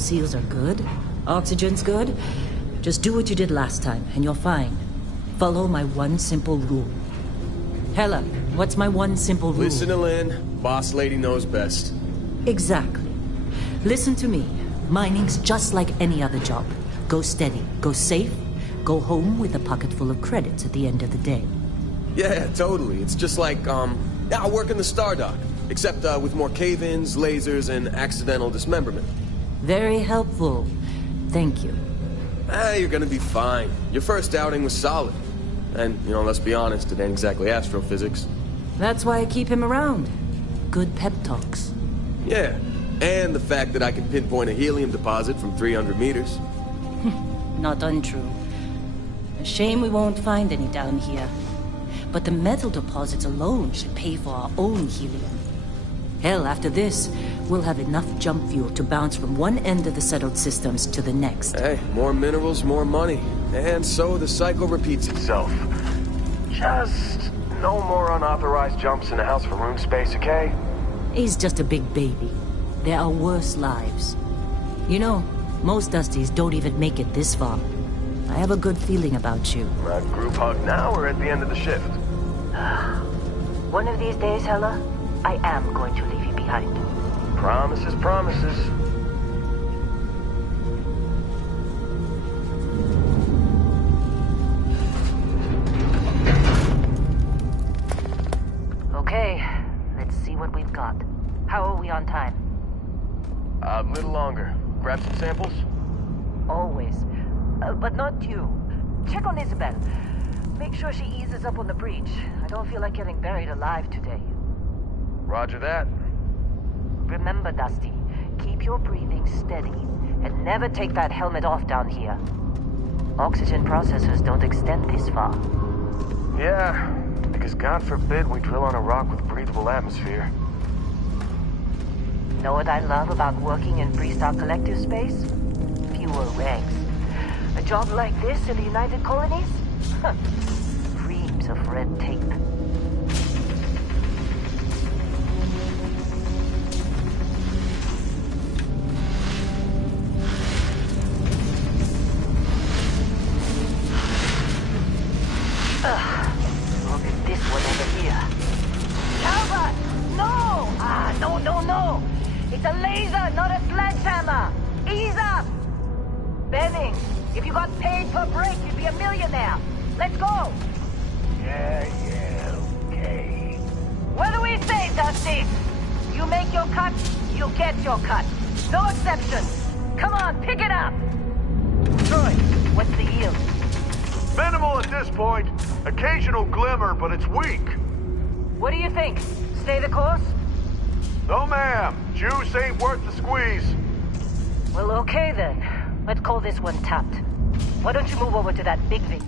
Seals are good. Oxygen's good. Just do what you did last time, and you're fine. Follow my one simple rule. Hella, what's my one simple rule? Listen to Lynn. Boss lady knows best. Exactly. Listen to me. Mining's just like any other job. Go steady, go safe, go home with a pocket full of credits at the end of the day. Yeah, totally. It's just like, I work in the Star Dock. Except, with more cave-ins, lasers, and accidental dismemberment. Very helpful. Thank you. You're gonna be fine. Your first outing was solid. And, let's be honest, it ain't exactly astrophysics. That's why I keep him around. Good pep talks. Yeah, and the fact that I can pinpoint a helium deposit from 300 meters. Not untrue. A shame we won't find any down here. But the metal deposits alone should pay for our own helium. Hell, after this, we'll have enough jump fuel to bounce from one end of the settled systems to the next. Hey, more minerals, more money. And so the cycle repeats itself. Just no more unauthorized jumps in the house for room space, okay? He's just a big baby. There are worse lives. Most Dusties don't even make it this far. I have a good feeling about you. A group hug now or at the end of the shift? One of these days, Hella, I am going to leave you behind. Promises, promises. Okay, let's see what we've got. How are we on time? A little longer. Grab some samples? Always. But not you. Check on Isabel. Make sure she eases up on the breach. I don't feel like getting buried alive today. Roger that. Remember, Dusty, keep your breathing steady, and never take that helmet off down here. Oxygen processors don't extend this far. Yeah, because God forbid we drill on a rock with breathable atmosphere. Know what I love about working in Freestar Collective space? Fewer regs. A job like this in the United Colonies? Reams of red tape. Look at this one over here. Calvert! No! No! It's a laser, not a sledgehammer! Ease up! Benning, if you got paid per break, you'd be a millionaire. Let's go! Yeah, okay. What do we say, Dusty? You make your cut, you get your cut. No exceptions. Come on, pick it up! Troy, what's the yield? Minimal at this point. Occasional glimmer, but it's weak. What do you think? Stay the course? No, ma'am. Juice ain't worth the squeeze. Well, okay then. Let's call this one tapped. Why don't you move over to that big thing?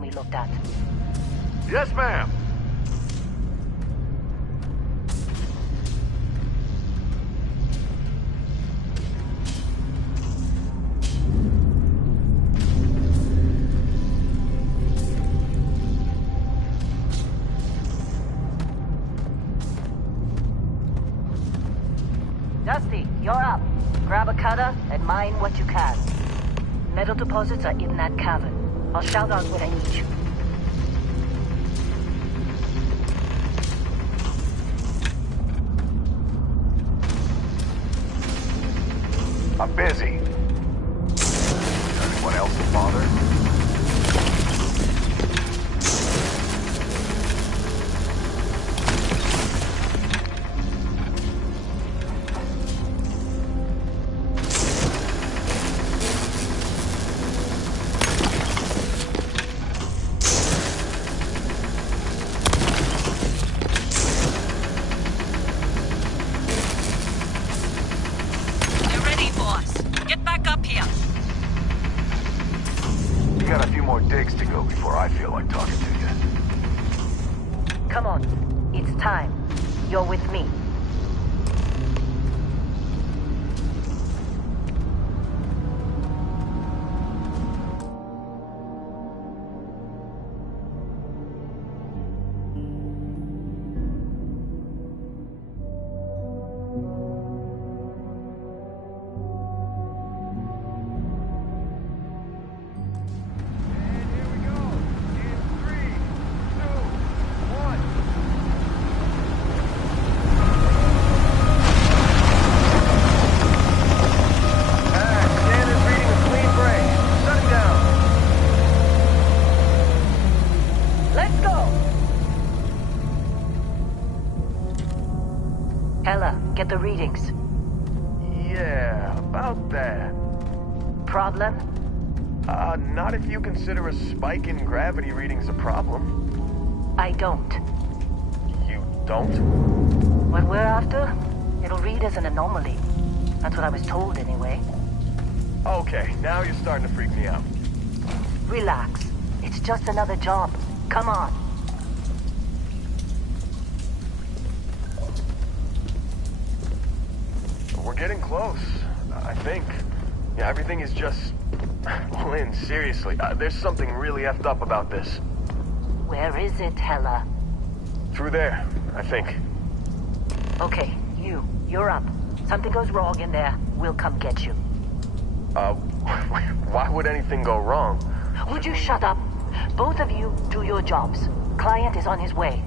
We looked at. Yes, ma'am. Dusty, you're up. Grab a cutter and mine what you can. Metal deposits are in that cavern. I'll shout out when I need you. I'm busy. Anyone else to bother? before I feel like talking to you. Come on. It's time. You're with me. Get the readings. Yeah, about that. Problem? Not if you consider a spike in gravity readings a problem. I don't. You don't? What we're after? It'll read as an anomaly. That's what I was told anyway. Okay, now you're starting to freak me out. Relax. It's just another job. Come on. We're getting close, I think. Yeah, everything is just... Lynn, seriously, there's something really effed up about this. Where is it, Hella? Through there, I think. Okay, you're up. Something goes wrong in there, we'll come get you. Why would anything go wrong? Would you shut up? Both of you do your jobs. Client is on his way.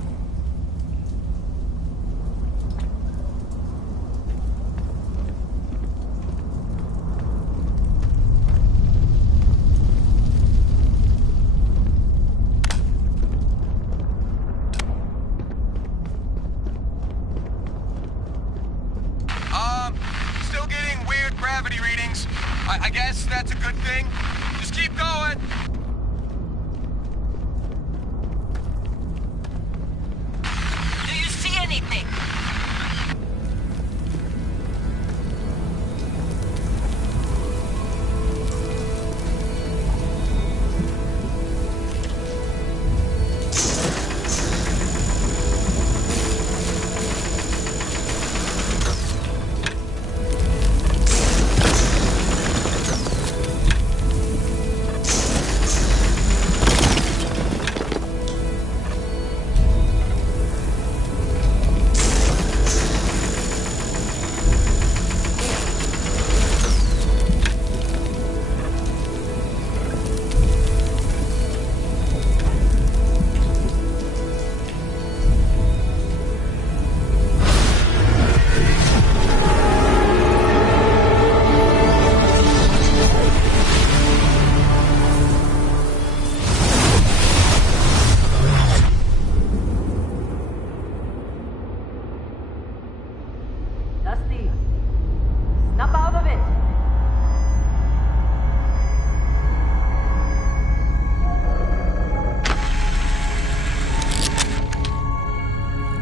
Still getting weird gravity readings. I guess that's a good thing. Just keep going. Do you see anything? Dusty, snap out of it!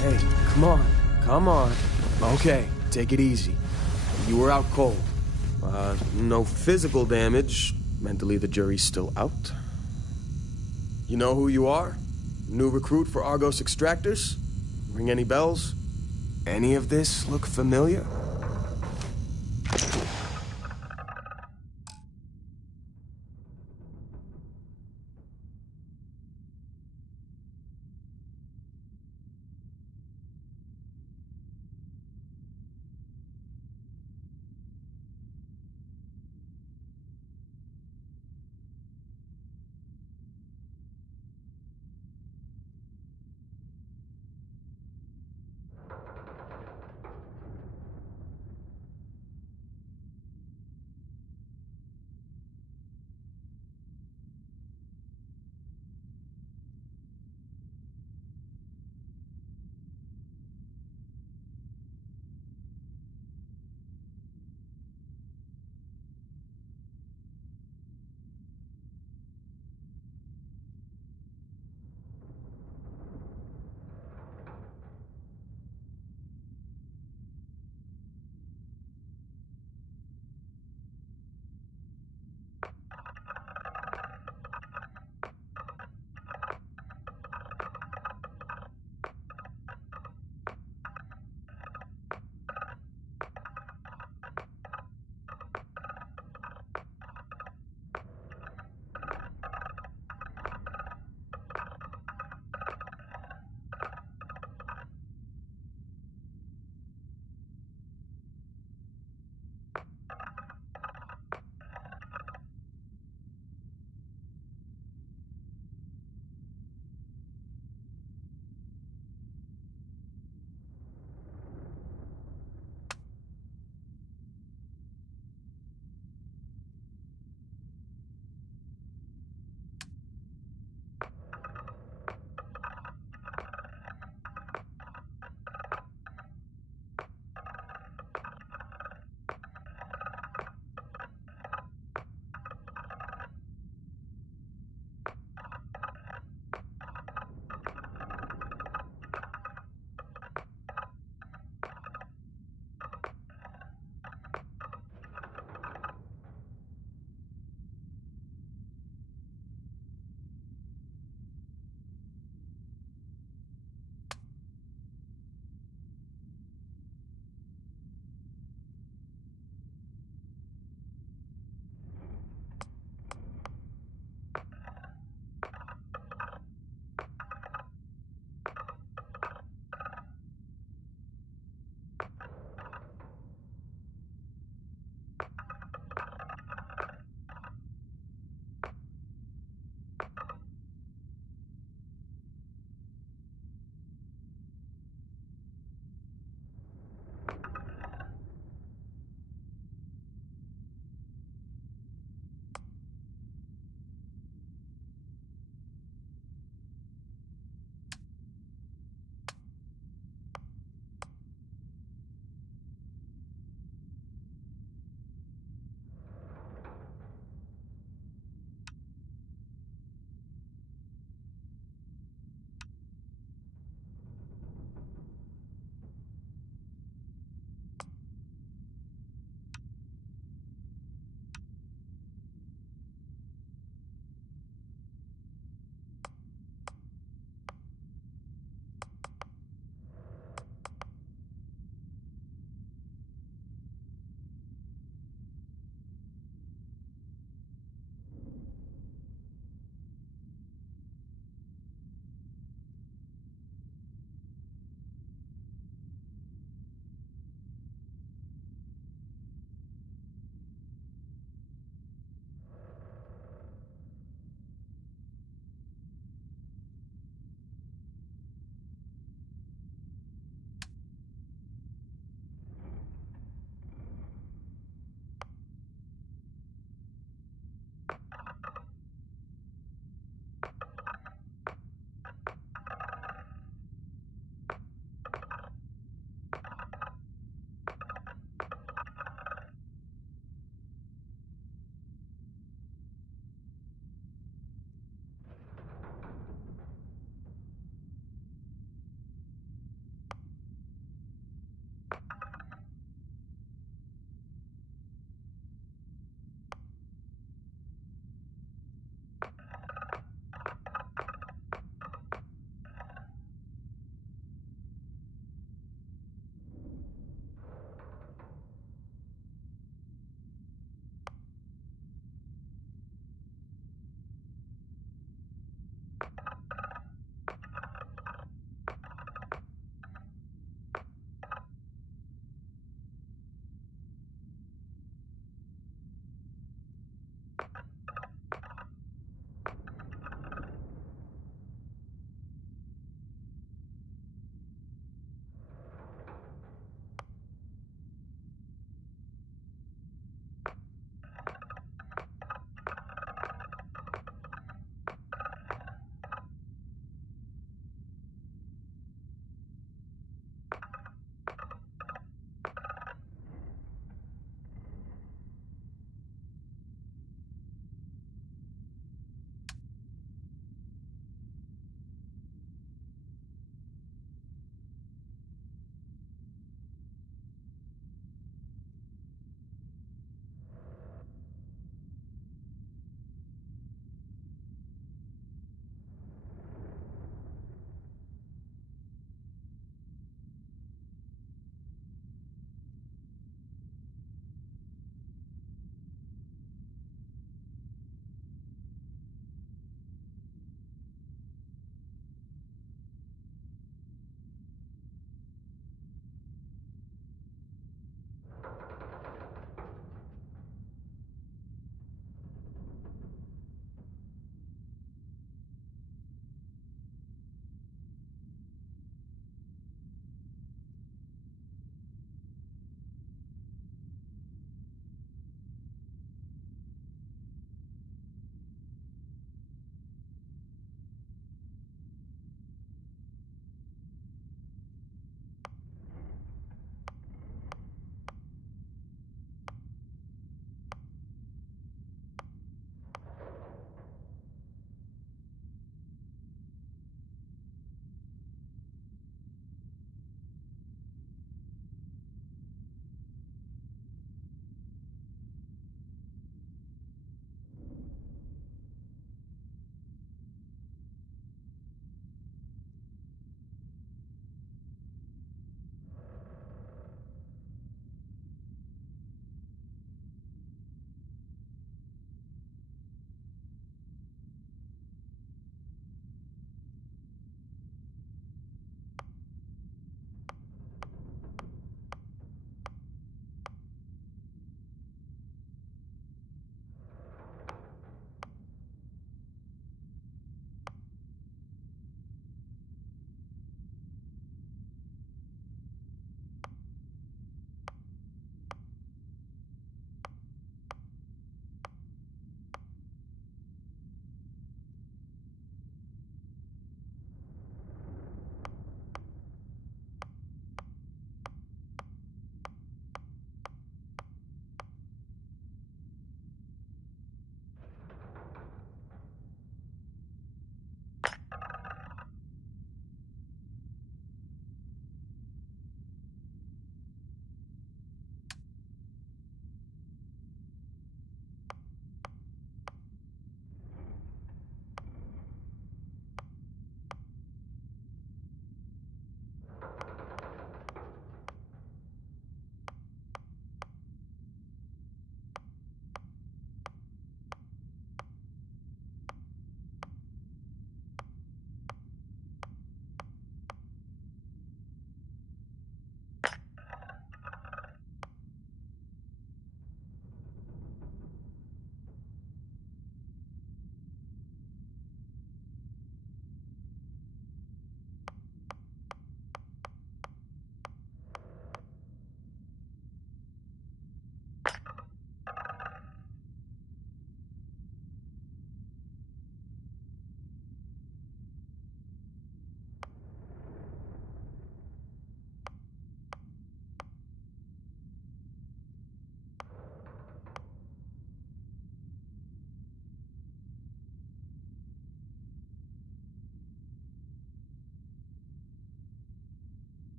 Hey, come on. Okay, take it easy. You were out cold. No physical damage. Mentally, the jury's still out. You know who you are? New recruit for Argos Extractors? Ring any bells? Any of this look familiar?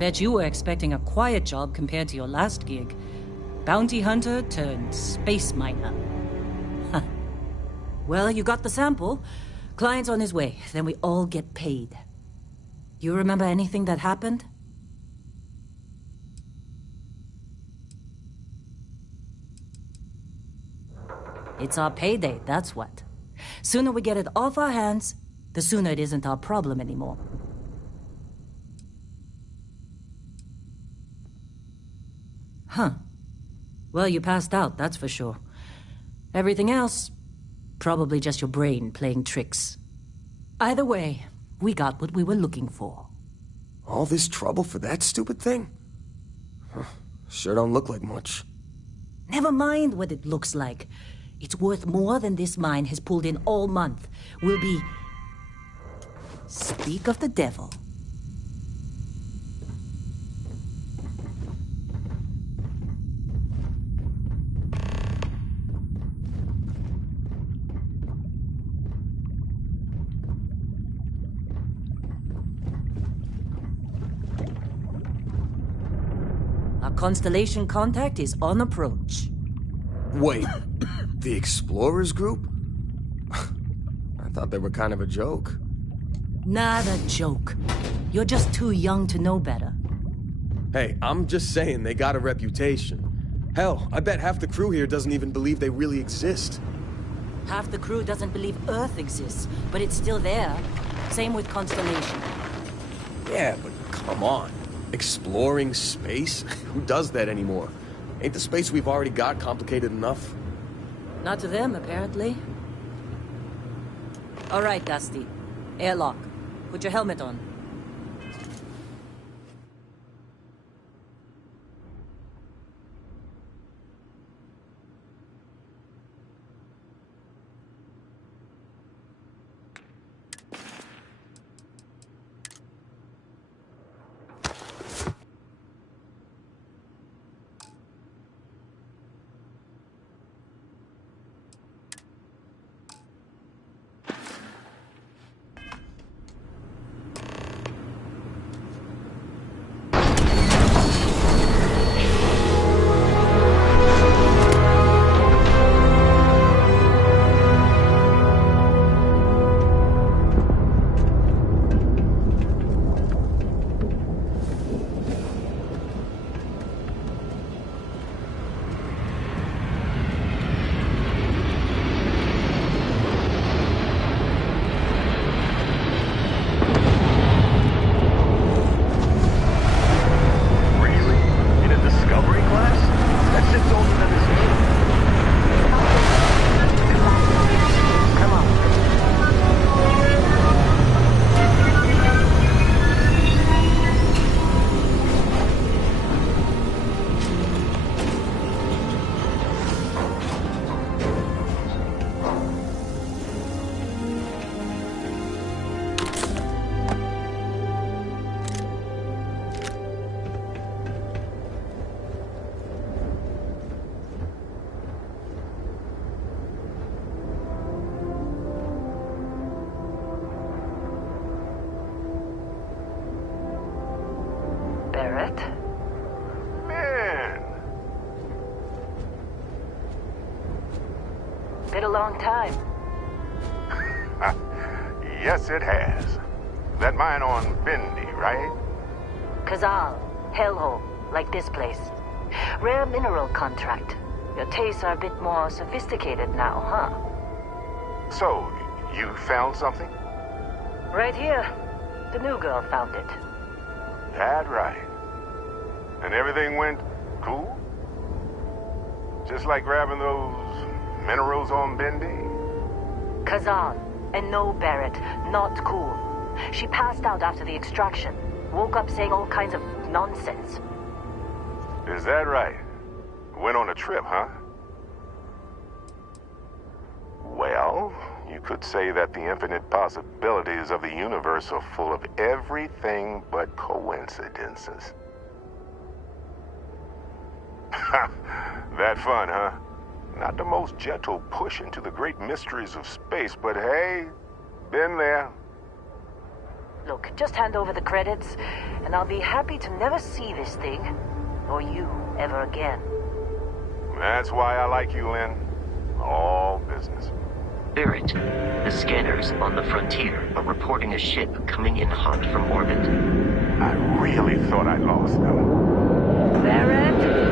Bet you were expecting a quiet job compared to your last gig. Bounty hunter turned space miner. Huh. Well, you got the sample. Client's on his way, then we all get paid. You remember anything that happened? It's our payday, that's what. Sooner we get it off our hands, the sooner it isn't our problem anymore. Huh. Well, you passed out, that's for sure. Everything else, probably just your brain playing tricks. Either way, we got what we were looking for. All this trouble for that stupid thing? Huh. Sure don't look like much. Never mind what it looks like. It's worth more than this mine has pulled in all month. We'll be... Speak of the devil. Our Constellation contact is on approach. Wait, the Explorers group? I thought they were kind of a joke. Not a joke. You're just too young to know better. Hey, I'm just saying they got a reputation. Hell, I bet half the crew here doesn't even believe they really exist. Half the crew doesn't believe Earth exists, but it's still there. Same with Constellation. Yeah, but come on. Exploring space? Who does that anymore? Ain't the space we've already got complicated enough? Not to them, apparently. All right, Dusty. Airlock. Put your helmet on. Man! Been a long time. Yes, it has. That mine on Fendi, right? Kazal, hellhole, like this place. Rare mineral contract. Your tastes are a bit more sophisticated now, huh? So, you found something? Right here. The new girl found it. That right. And everything went cool? Just like grabbing those minerals on Bendy? Kazan, and no Barrett, not cool. She passed out after the extraction. Woke up saying all kinds of nonsense. Is that right? Went on a trip, huh? Well, you could say that the infinite possibilities of the universe are full of everything but coincidences. That fun, huh? Not the most gentle push into the great mysteries of space, but hey, been there. Look, just hand over the credits, and I'll be happy to never see this thing, or you, ever again. That's why I like you, Lynn. All business. Barrett, the scanners on the frontier are reporting a ship coming in hot from orbit. I really thought I lost them. Barrett?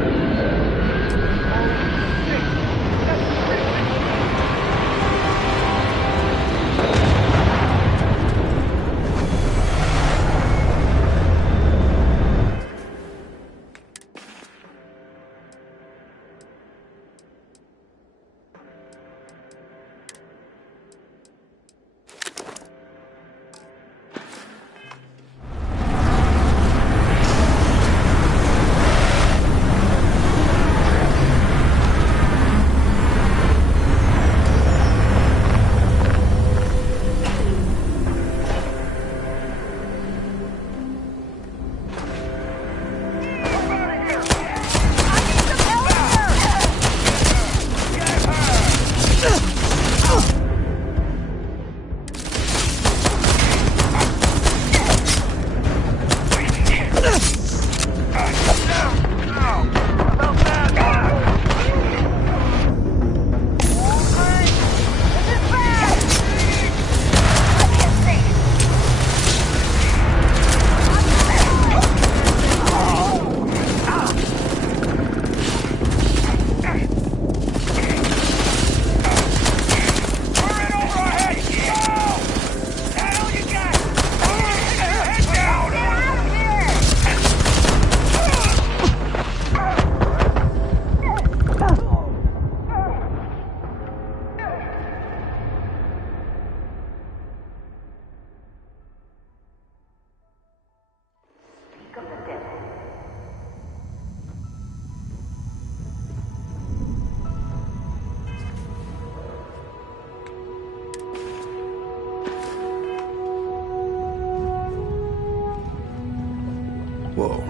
Whoa.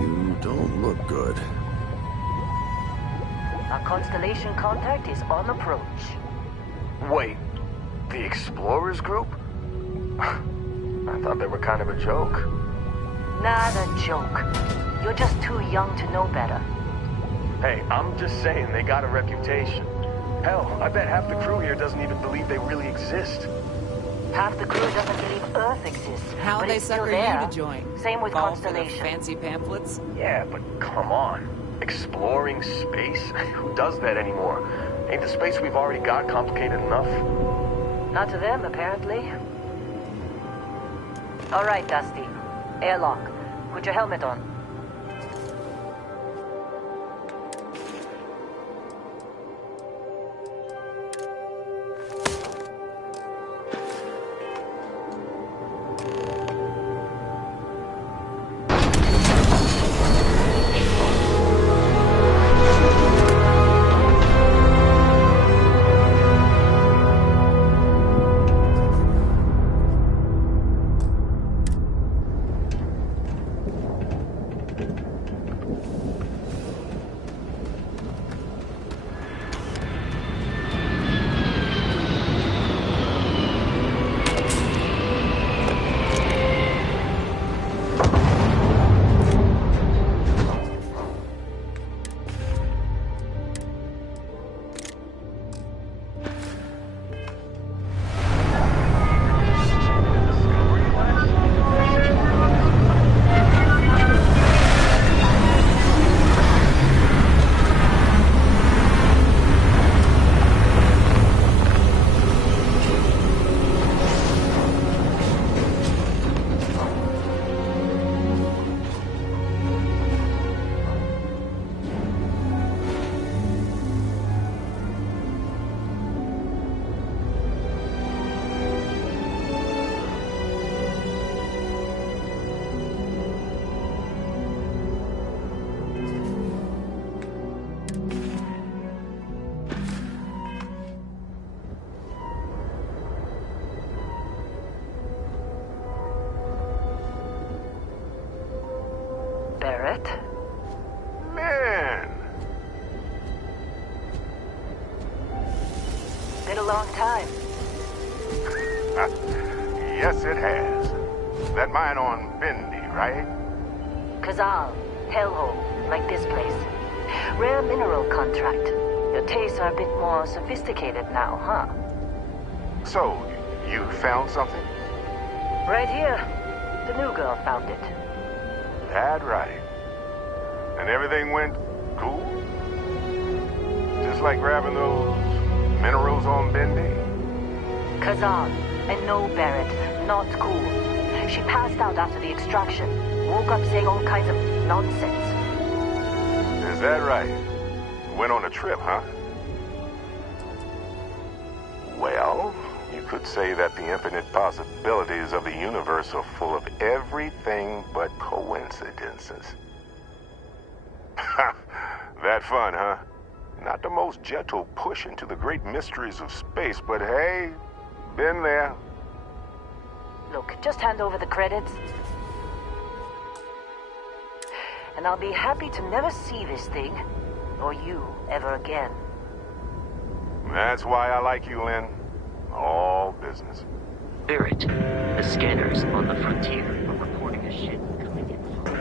You don't look good. Our Constellation contact is on approach. Wait, the Explorers group? I thought they were kind of a joke. Not a joke. You're just too young to know better. Hey, I'm just saying they got a reputation. Hell, I bet half the crew here doesn't even believe they really exist. Half the crew doesn't believe Earth exists. How'd but they it's still sucker there. you to join? Same with Fall for the Constellation. fancy pamphlets? Yeah, but come on. Exploring space? Who does that anymore? Ain't the space we've already got complicated enough? Not to them, apparently. All right, Dusty. Airlock. Put your helmet on. Barrett? Man! Been a long time. Yes, it has. That mine on Bindi, right? Kazal, hellhole, like this place. Rare mineral contract. Your tastes are a bit more sophisticated now, huh? So, you found something? Right here. The new girl found it. That right. And everything went cool? Just like grabbing those minerals on Bindi? Kazan, and no Barrett, not cool. She passed out after the extraction. Woke up saying all kinds of nonsense. Is that right? Went on a trip, huh? Well, you could say that the infinite possibilities of the universe are full of everything but coincidences. That fun, huh? Not the most gentle push into the great mysteries of space, but hey, been there. Look, just hand over the credits. And I'll be happy to never see this thing, or you, ever again. That's why I like you, Lynn. All business. Barrett, the scanners on the frontier are reporting a ship coming in hot.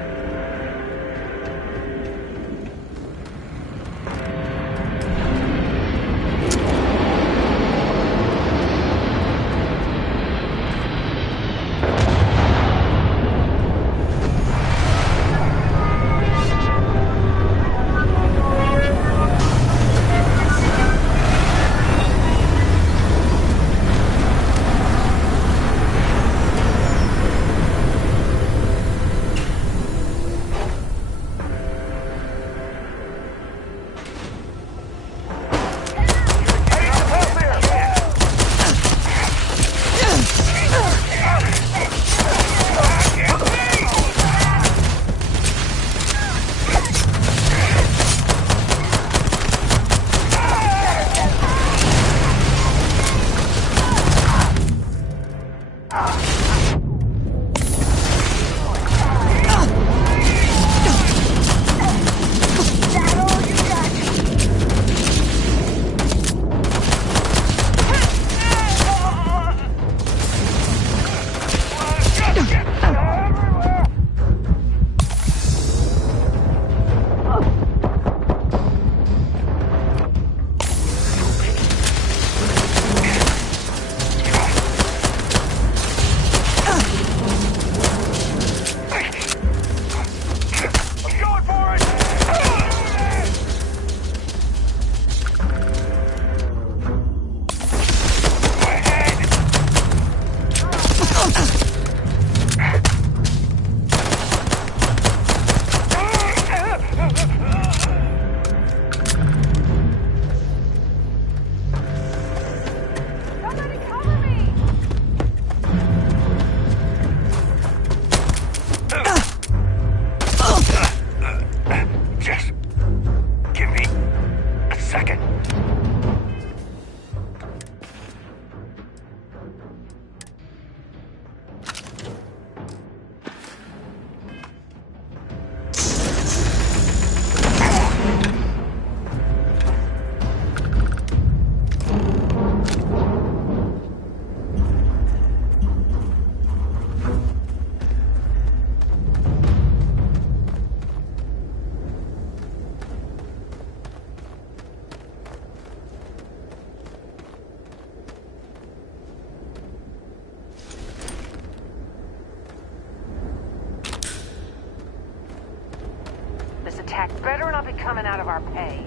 This attack better not be coming out of our pay.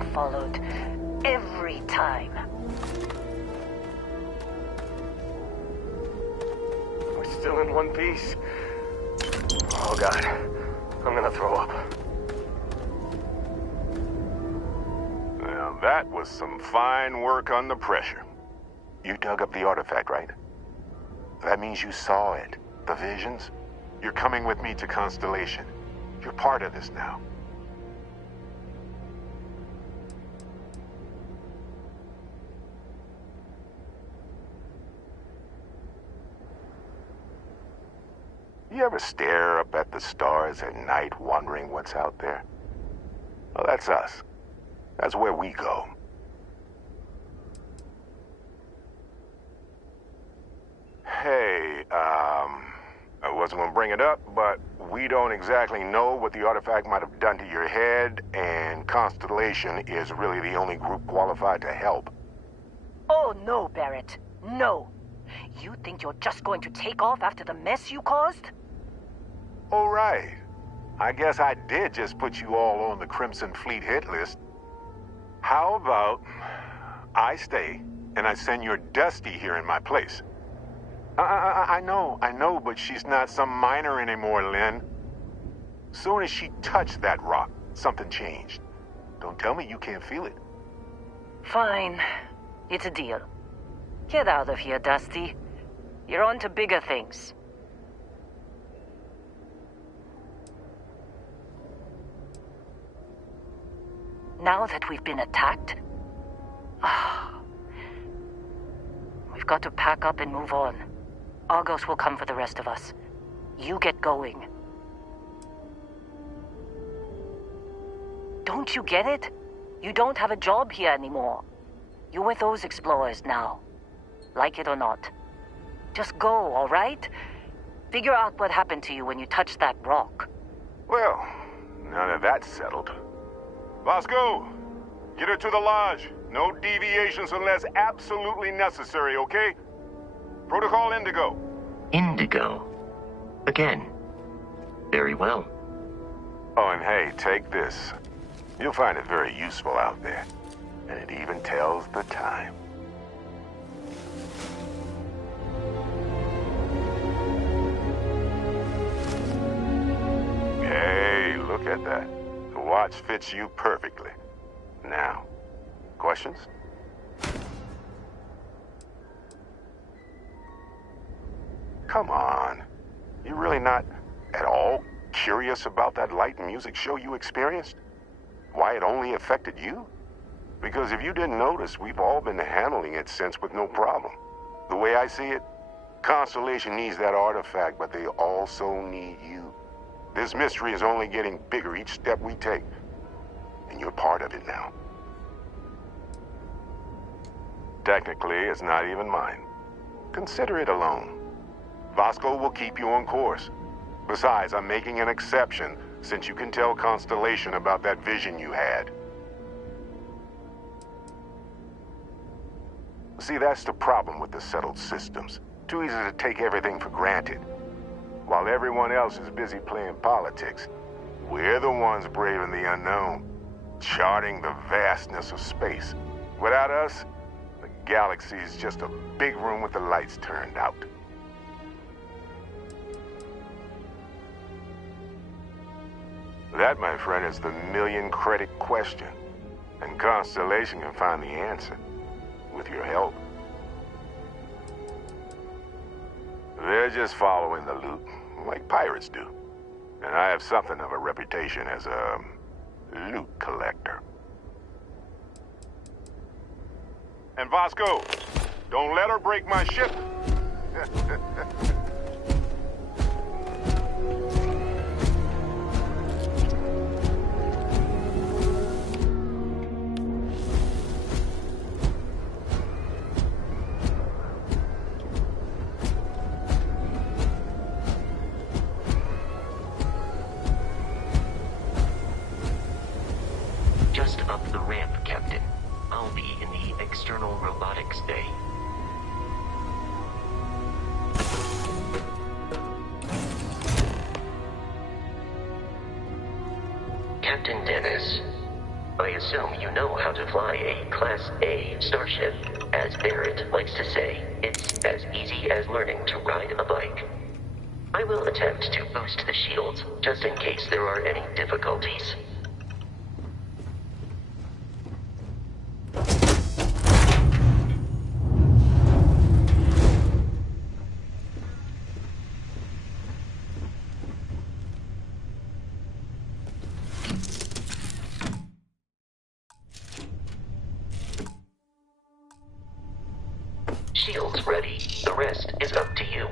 being followed. Every time. We're still in one piece. Oh God, I'm gonna throw up. Now that was some fine work under pressure. You dug up the artifact, right? That means you saw it. The visions? You're coming with me to Constellation. You're part of this now. You ever stare up at the stars at night wondering what's out there? Well, that's us. That's where we go. Hey, I wasn't gonna bring it up, but we don't exactly know what the artifact might have done to your head, and Constellation is really the only group qualified to help. Oh, no, Barrett. No. You think you're just going to take off after the mess you caused? Oh, right. I guess I did just put you all on the Crimson Fleet hit list. How about I stay and I send your Dusty here in my place? I know, but she's not some miner anymore, Lynn. Soon as she touched that rock, something changed. Don't tell me you can't feel it. Fine. It's a deal. Get out of here, Dusty. You're on to bigger things. Now that we've been attacked, we've got to pack up and move on. Argos will come for the rest of us. You get going. Don't you get it? You don't have a job here anymore. You're with those explorers now. Like it or not. Just go, all right? Figure out what happened to you when you touched that rock. Well, now that that's settled. Vasco, get her to the lodge. No deviations unless absolutely necessary, okay? Protocol Indigo. Indigo? Again? Very well. Oh, and hey, take this. You'll find it very useful out there. And it even tells the time. Hey, look at that. The watch fits you perfectly. Now, questions? Come on. You really not at all curious about that light and music show you experienced? Why it only affected you? Because if you didn't notice, we've all been handling it since with no problem. The way I see it, Constellation needs that artifact, but they also need you. This mystery is only getting bigger each step we take. And you're part of it now. Technically, it's not even mine. Consider it a loan. Vasco will keep you on course. Besides, I'm making an exception since you can tell Constellation about that vision you had. See, that's the problem with the settled systems. Too easy to take everything for granted. While everyone else is busy playing politics, we're the ones braving the unknown, charting the vastness of space. Without us, the galaxy is just a big room with the lights turned out. That, my friend, is the million-credit question. And Constellation can find the answer. With your help. They're just following the loot, like pirates do. And I have something of a reputation as a loot collector. And Vasco, don't let her break my ship. Just up the ramp, Captain. I'll be in the external robotics bay. Captain Dennis, I assume you know how to fly a Class A starship. As Barrett likes to say, it's as easy as learning to ride a bike. I will attempt to boost the shields, just in case there are any difficulties. Shields ready. The rest is up to you.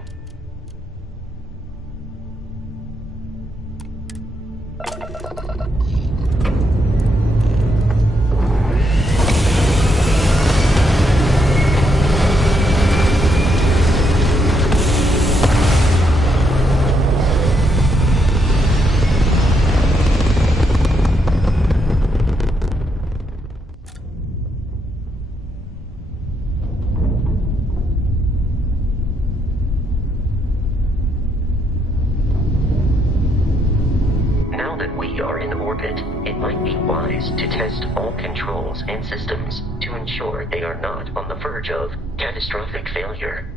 To test all controls and systems to ensure they are not on the verge of catastrophic failure.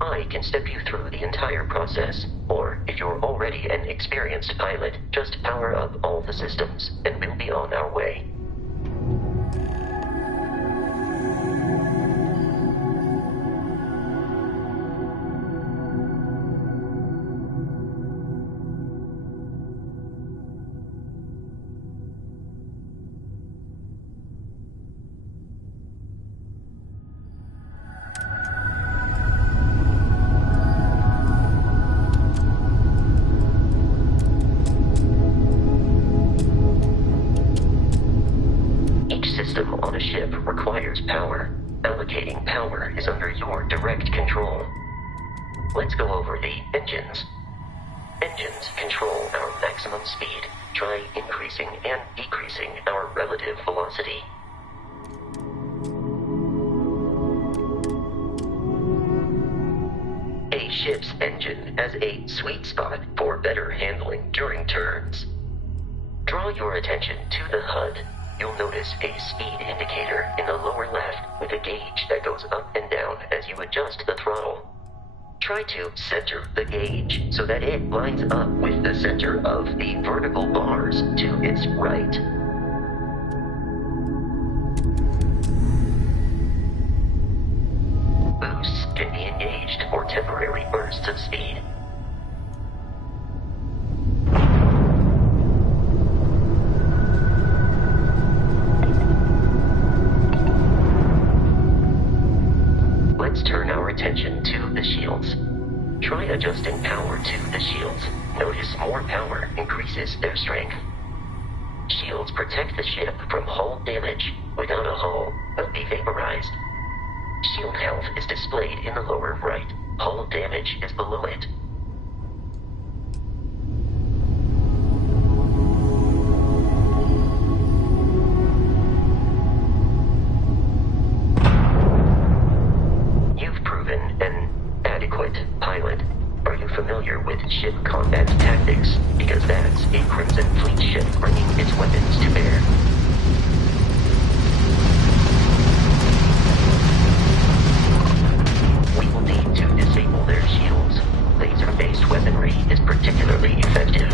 I can step you through the entire process, or if you're already an experienced pilot, just power up all the systems and we'll be on our way. On a ship requires power. Allocating power is under your direct control. Let's go over the engines. Engines control our maximum speed. Try increasing and decreasing our relative velocity. A ship's engine has a sweet spot for better handling during turns. Draw your attention to the HUD. You'll notice a speed indicator in the lower left with a gauge that goes up and down as you adjust the throttle. Try to center the gauge so that it lines up with the center of the vertical bars to its right. Boosts can be engaged for temporary bursts of speed. Let's turn our attention to the shields. Try adjusting power to the shields. Notice more power increases their strength. Shields protect the ship from hull damage. Without a hull, they'll be vaporized. Shield health is displayed in the lower right. Hull damage is below it. Pilot, are you familiar with ship combat tactics? Because that's a Crimson Fleet ship bringing its weapons to bear. We will need to disable their shields. Laser-based weaponry is particularly effective.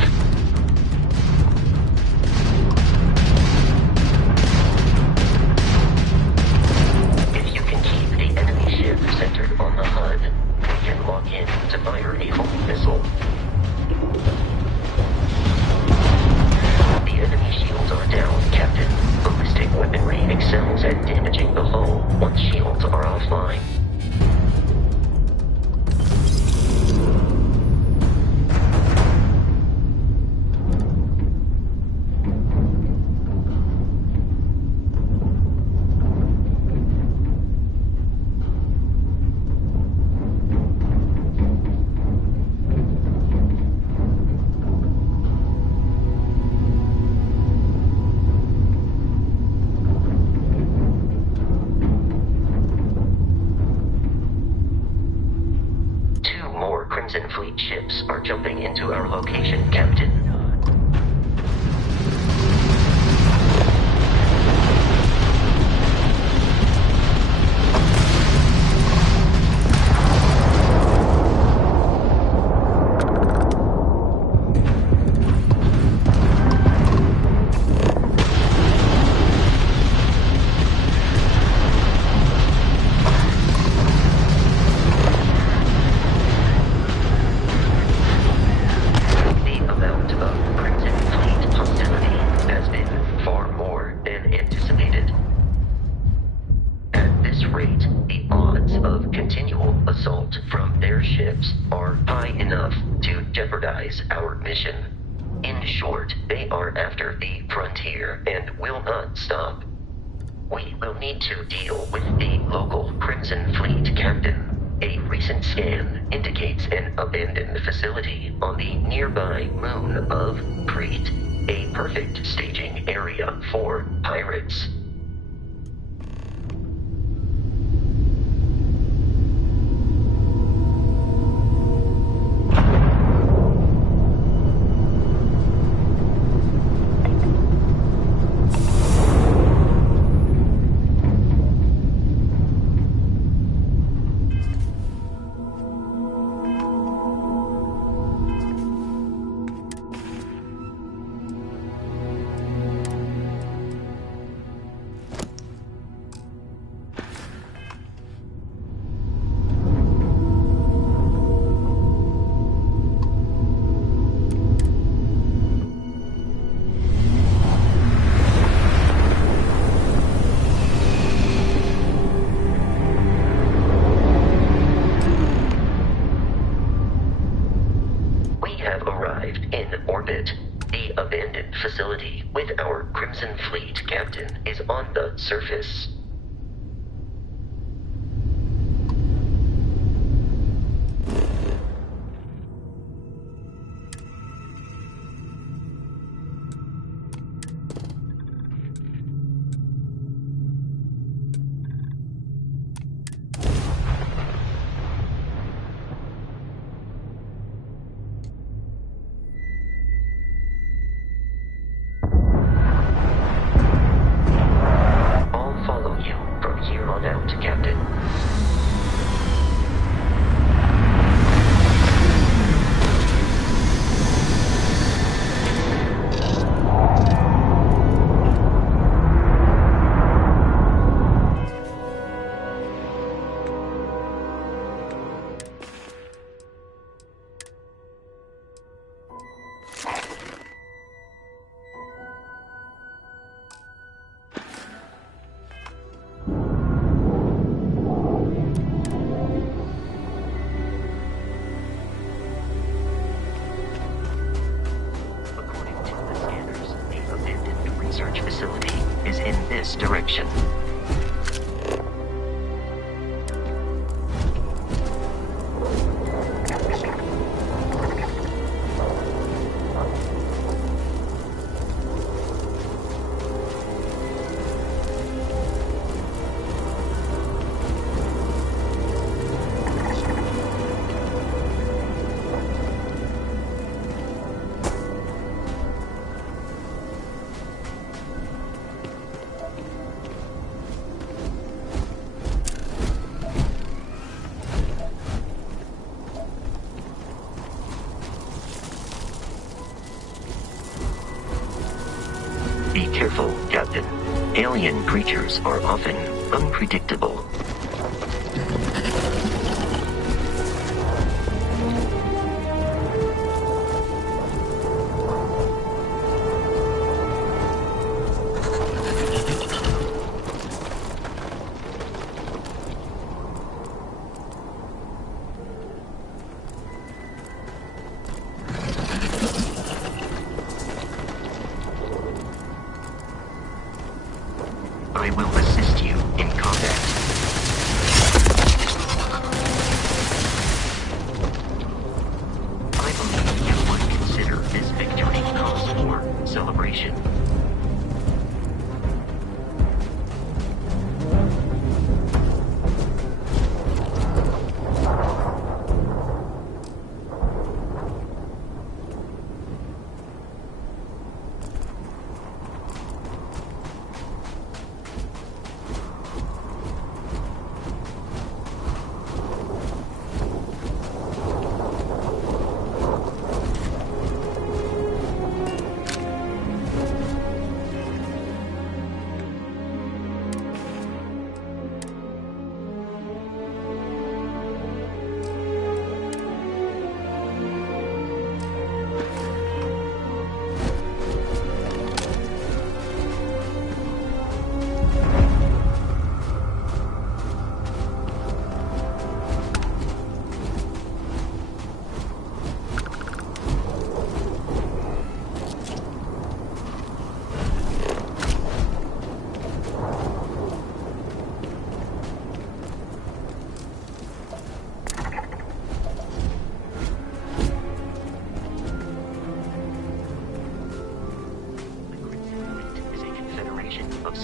If you can keep the enemy ship centered on the HUD, we can lock in to fire a home missile. The enemy shields are down, Captain. Ballistic weaponry excels at damaging the hull once shields are offline. Crimson Fleet ships are jumping into our location, Captain. ships are high enough to jeopardize our mission. In short, they are after the frontier and will not stop. We will need to deal with the local Crimson Fleet captain. A recent scan indicates an abandoned facility on the nearby moon of Crete, a perfect staging area for pirates. The abandoned facility with our Crimson Fleet captain is on the surface. Facility is in this direction. Be careful, Captain. Alien creatures are often unpredictable. I will assist you in combat.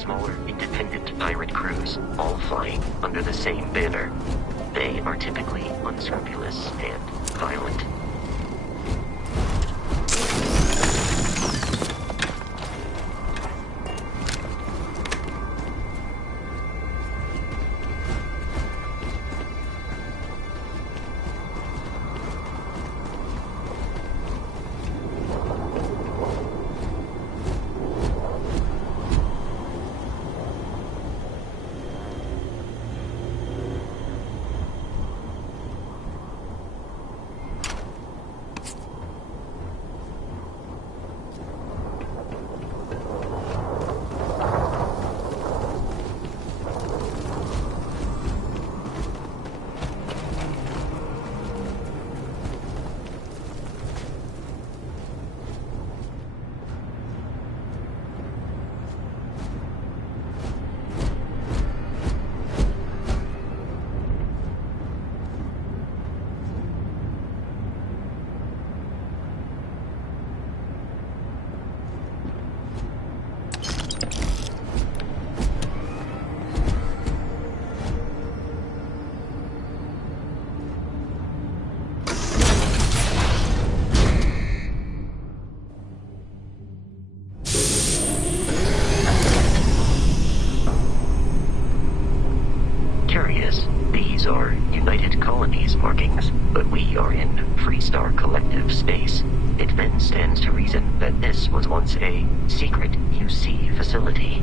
smaller, independent pirate crews, all flying under the same banner. They are typically unscrupulous and violent. These are United Colonies markings, but we are in Freestar Collective space. It then stands to reason that this was once a secret UC facility.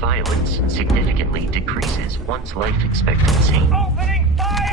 violence significantly decreases one's life expectancy. Opening fire!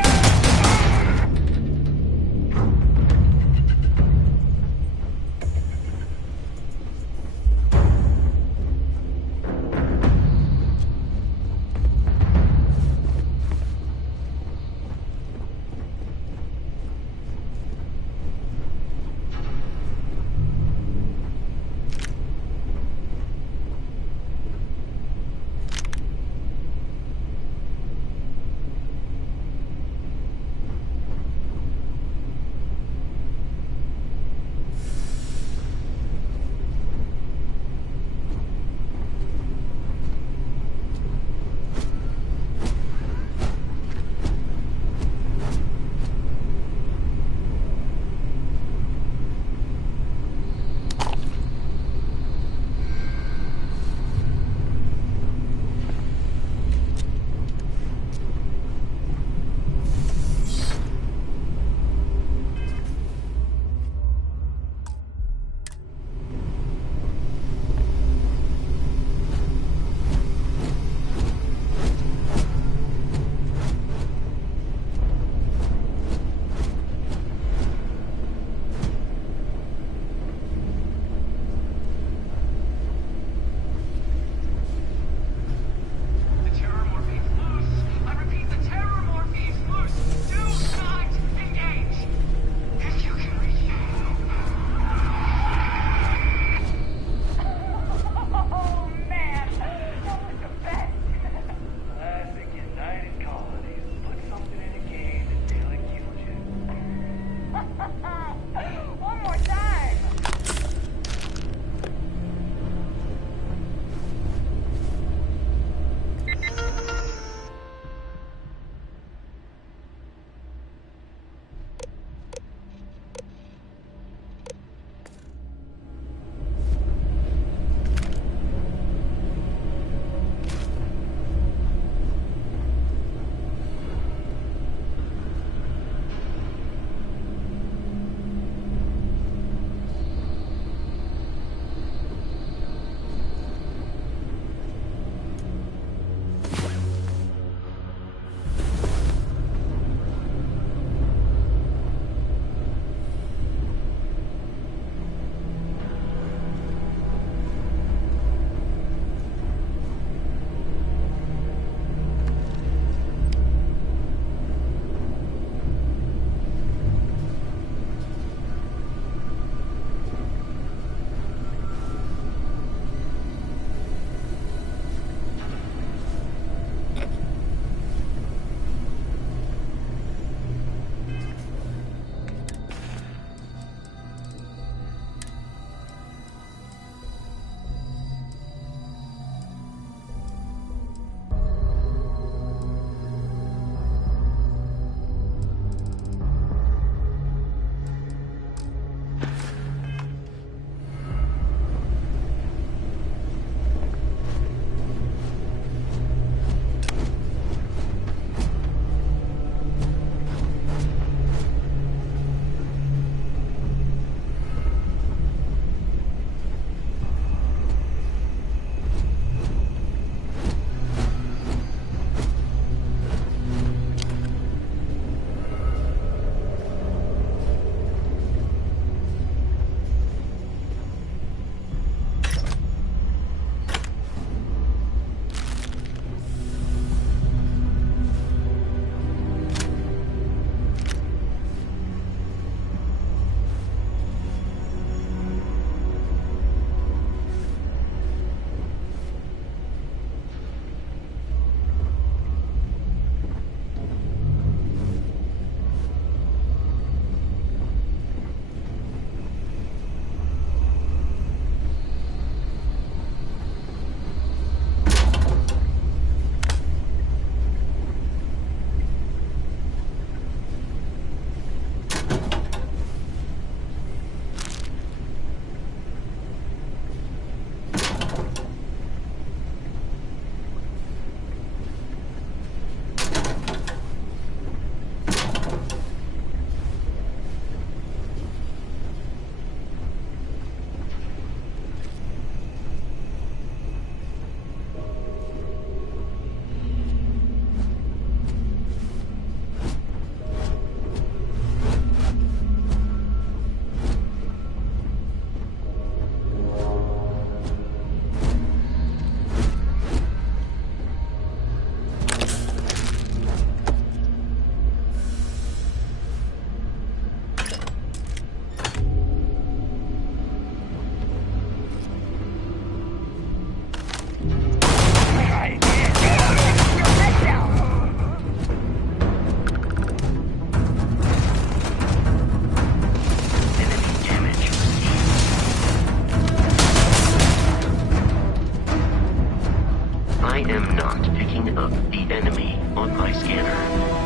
I am not picking up the enemy on my scanner.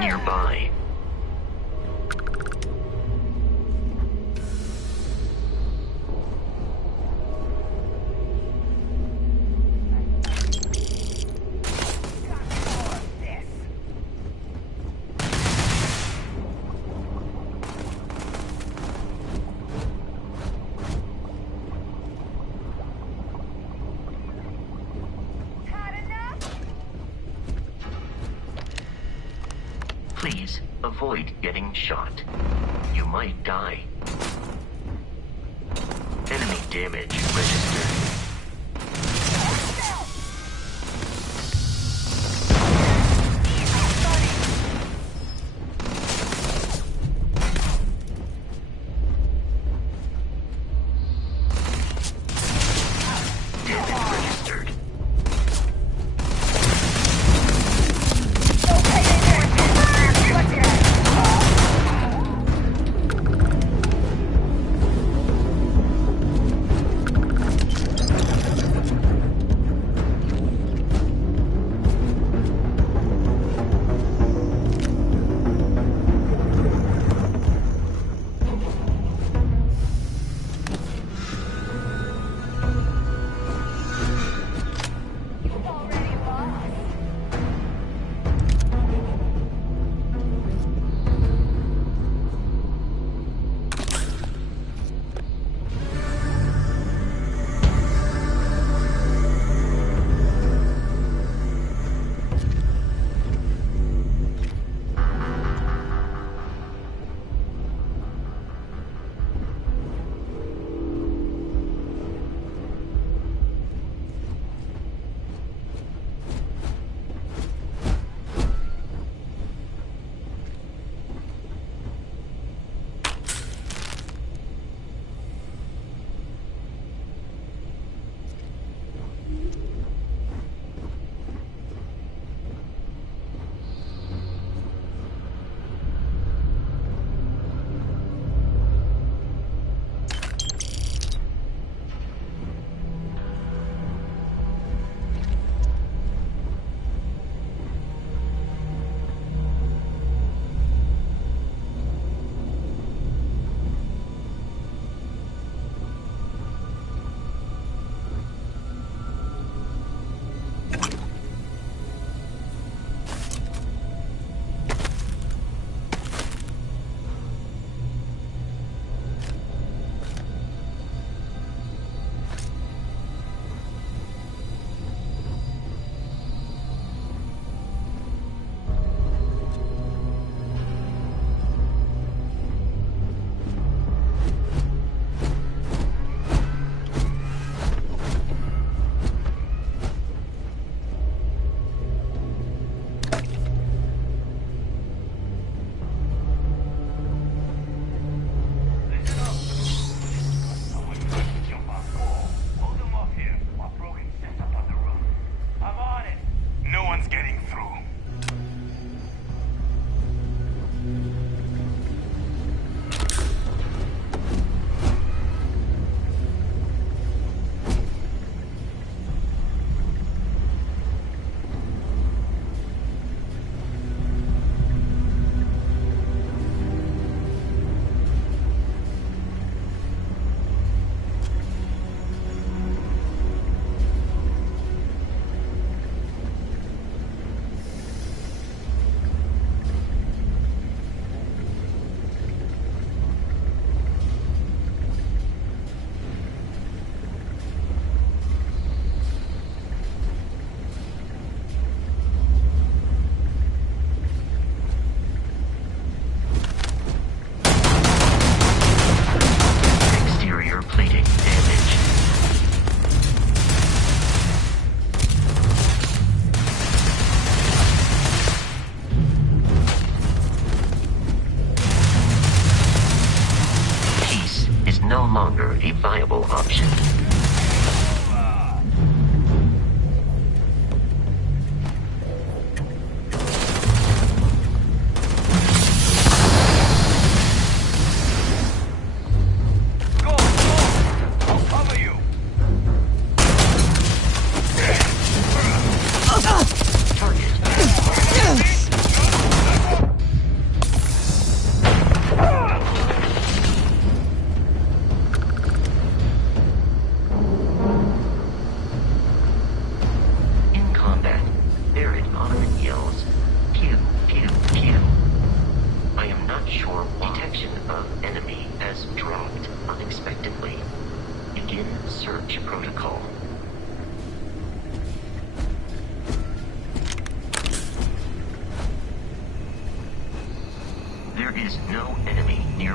Nearby. Please avoid getting shot. You might die. Enemy damage registered.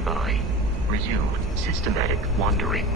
nearby. Resume systematic wandering.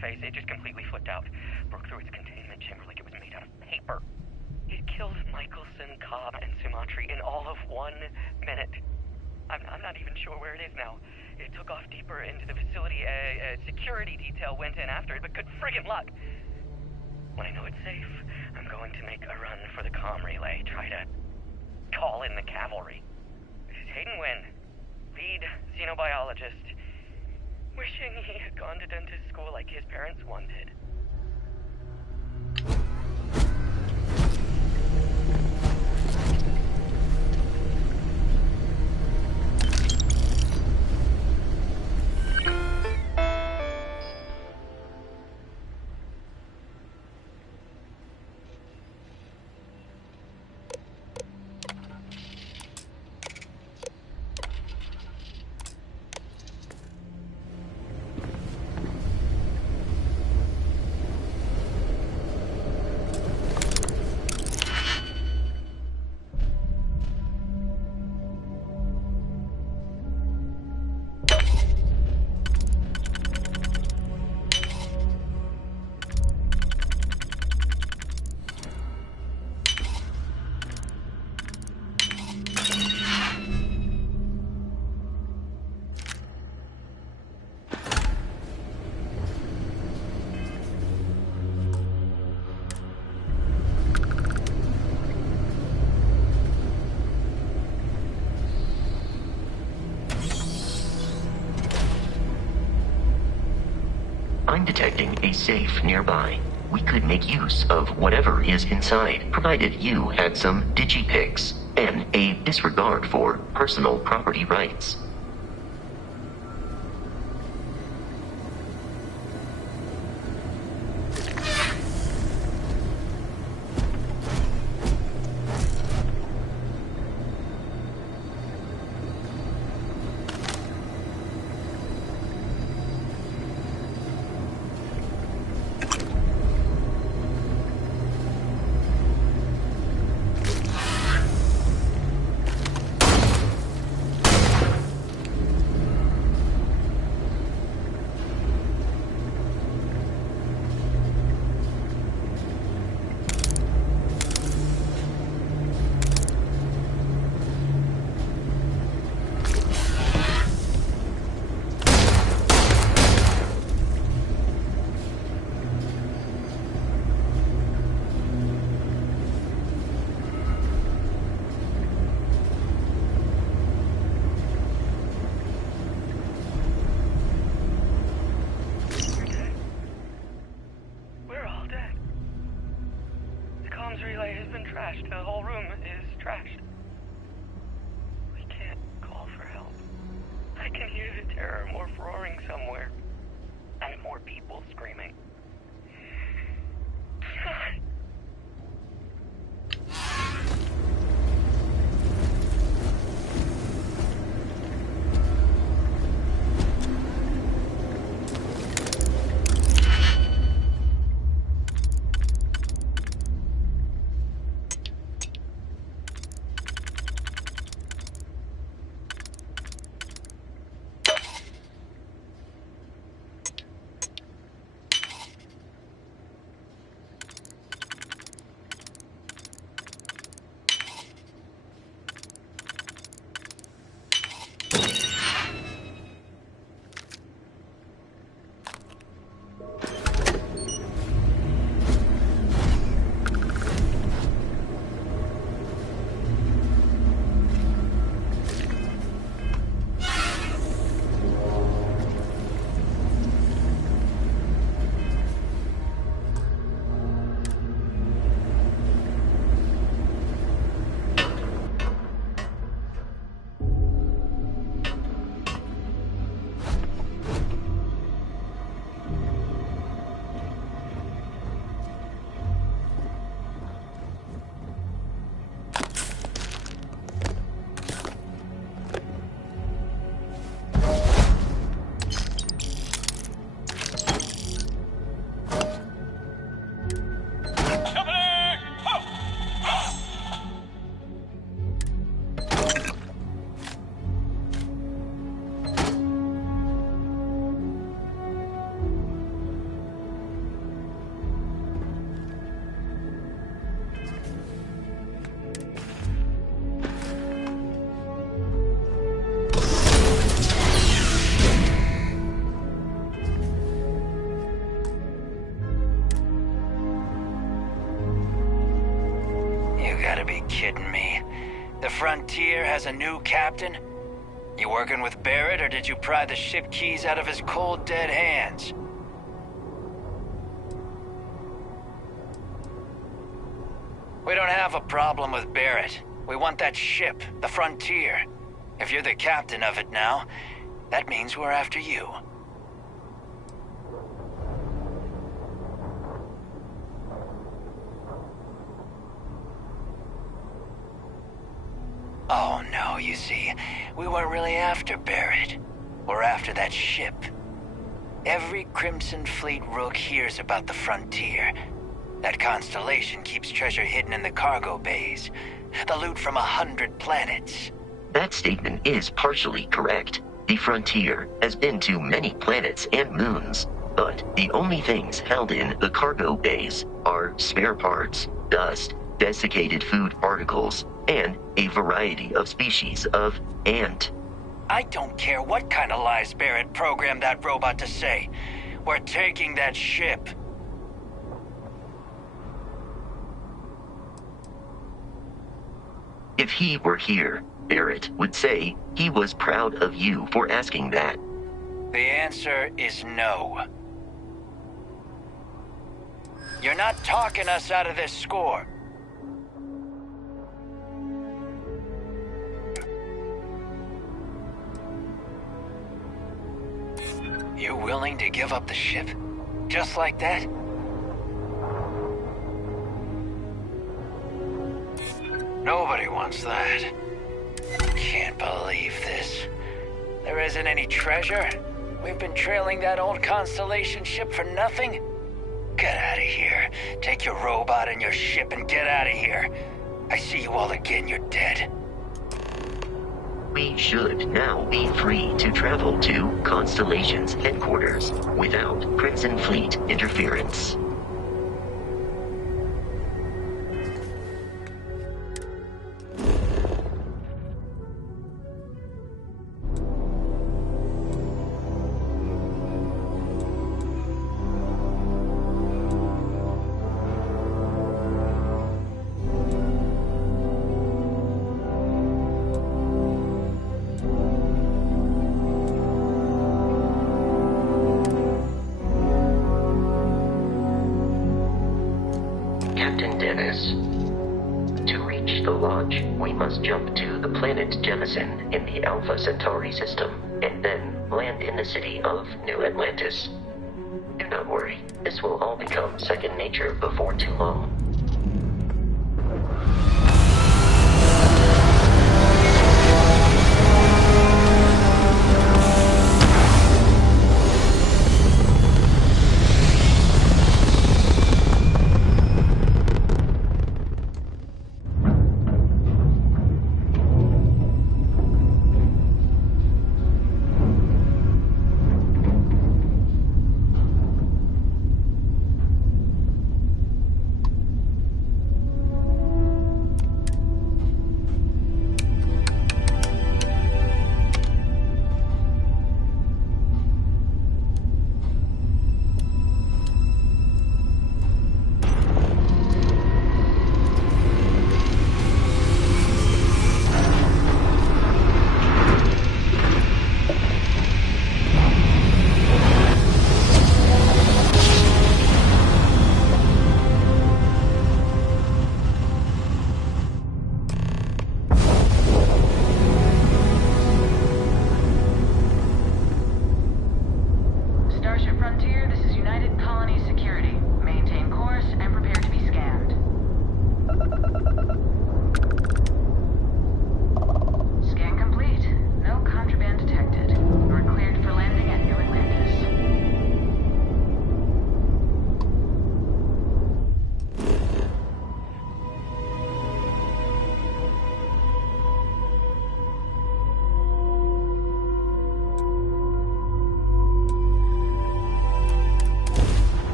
interface, it just completely flipped out. Broke through its containment chamber like it was made out of paper. It killed Michelson, Cobb, and Sumatri in all of 1 minute. I'm not even sure where it is now. It took off deeper into the facility. A security detail went in after it, but good friggin' luck. When I know it's safe, I'm going to make a run for the comm relay. Try to call in the cavalry. This is Hayden Wynn, lead xenobiologist. Wishing he had gone to dentist school like his parents wanted. I'm detecting a safe nearby. We could make use of whatever is inside, provided you had some digipics and a disregard for personal property rights. The whole room is trashed. We can't call for help. I can hear the terror morph roaring somewhere. And more people screaming. God. gotta be kidding me. The Frontier has a new captain? You working with Barrett, or did you pry the ship keys out of his cold, dead hands? We don't have a problem with Barrett. We want that ship, the Frontier. If you're the captain of it now, that means we're after you. Oh no, you see, we weren't really after Barrett. We're after that ship. Every Crimson Fleet rook hears about the Frontier. That constellation keeps treasure hidden in the cargo bays. The loot from 100 planets. That statement is partially correct. The Frontier has been to many planets and moons, but the only things held in the cargo bays are spare parts, dust, desiccated food particles, and a variety of species of ant. I don't care what kind of lies Barrett programmed that robot to say. We're taking that ship. If he were here, Barrett would say he was proud of you for asking that. The answer is no. You're not talking us out of this score. You're willing to give up the ship? Just like that? Nobody wants that. Can't believe this. There isn't any treasure? We've been trailing that old Constellation ship for nothing? Get out of here. Take your robot and your ship and get out of here. I see you all again, you're dead. We should now be free to travel to Constellation's headquarters without Crimson Fleet interference. We must jump to the planet Jemison in the Alpha Centauri system, and then land in the city of New Atlantis. Do not worry, this will all become second nature before too long.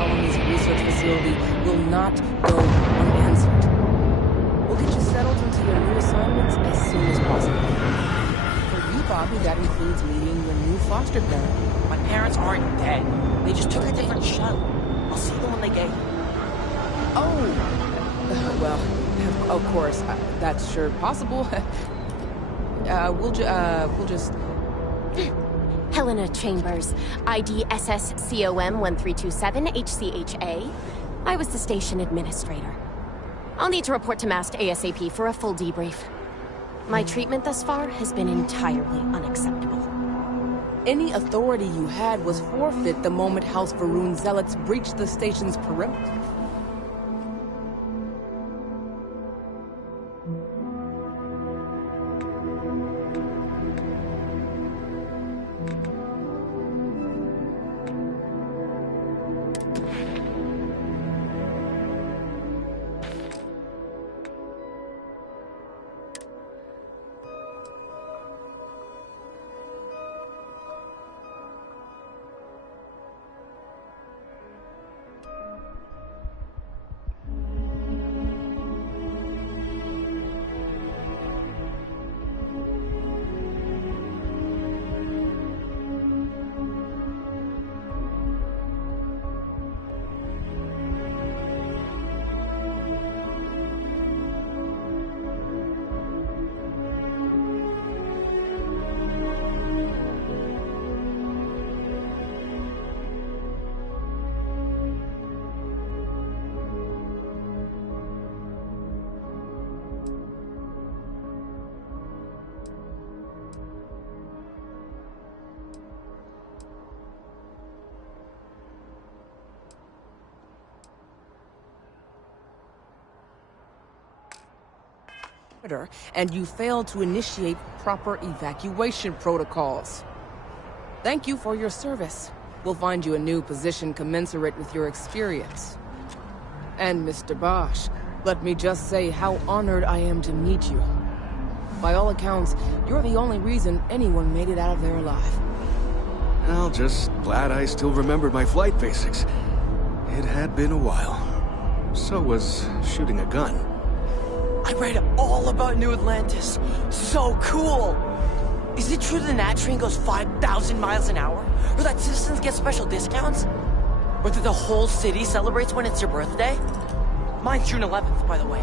colony's research facility will not go unanswered. We'll get you settled into your new assignments as soon as possible. For you, Bobby, that includes meeting your new foster parent. My parents aren't dead. They just took a different shuttle. I'll see them when they get here. Oh, well, of course, that's sure possible. We'll just... Helena Chambers, ID SSCOM 1327 HCHA. I was the station administrator. I'll need to report to MAST ASAP for a full debrief. My treatment thus far has been entirely unacceptable. Any authority you had was forfeit the moment House Varun zealots breached the station's perimeter. And you failed to initiate proper evacuation protocols. Thank you for your service. We'll find you a new position commensurate with your experience. And Mr. Bosch, let me just say how honored I am to meet you. By all accounts, you're the only reason anyone made it out of there alive. Well, just glad I still remembered my flight basics. It had been a while. So was shooting a gun. I read all about New Atlantis. So cool! Is it true the Nat train goes 5,000 miles an hour? Or that citizens get special discounts? Or that the whole city celebrates when it's your birthday? Mine's June 11th, by the way.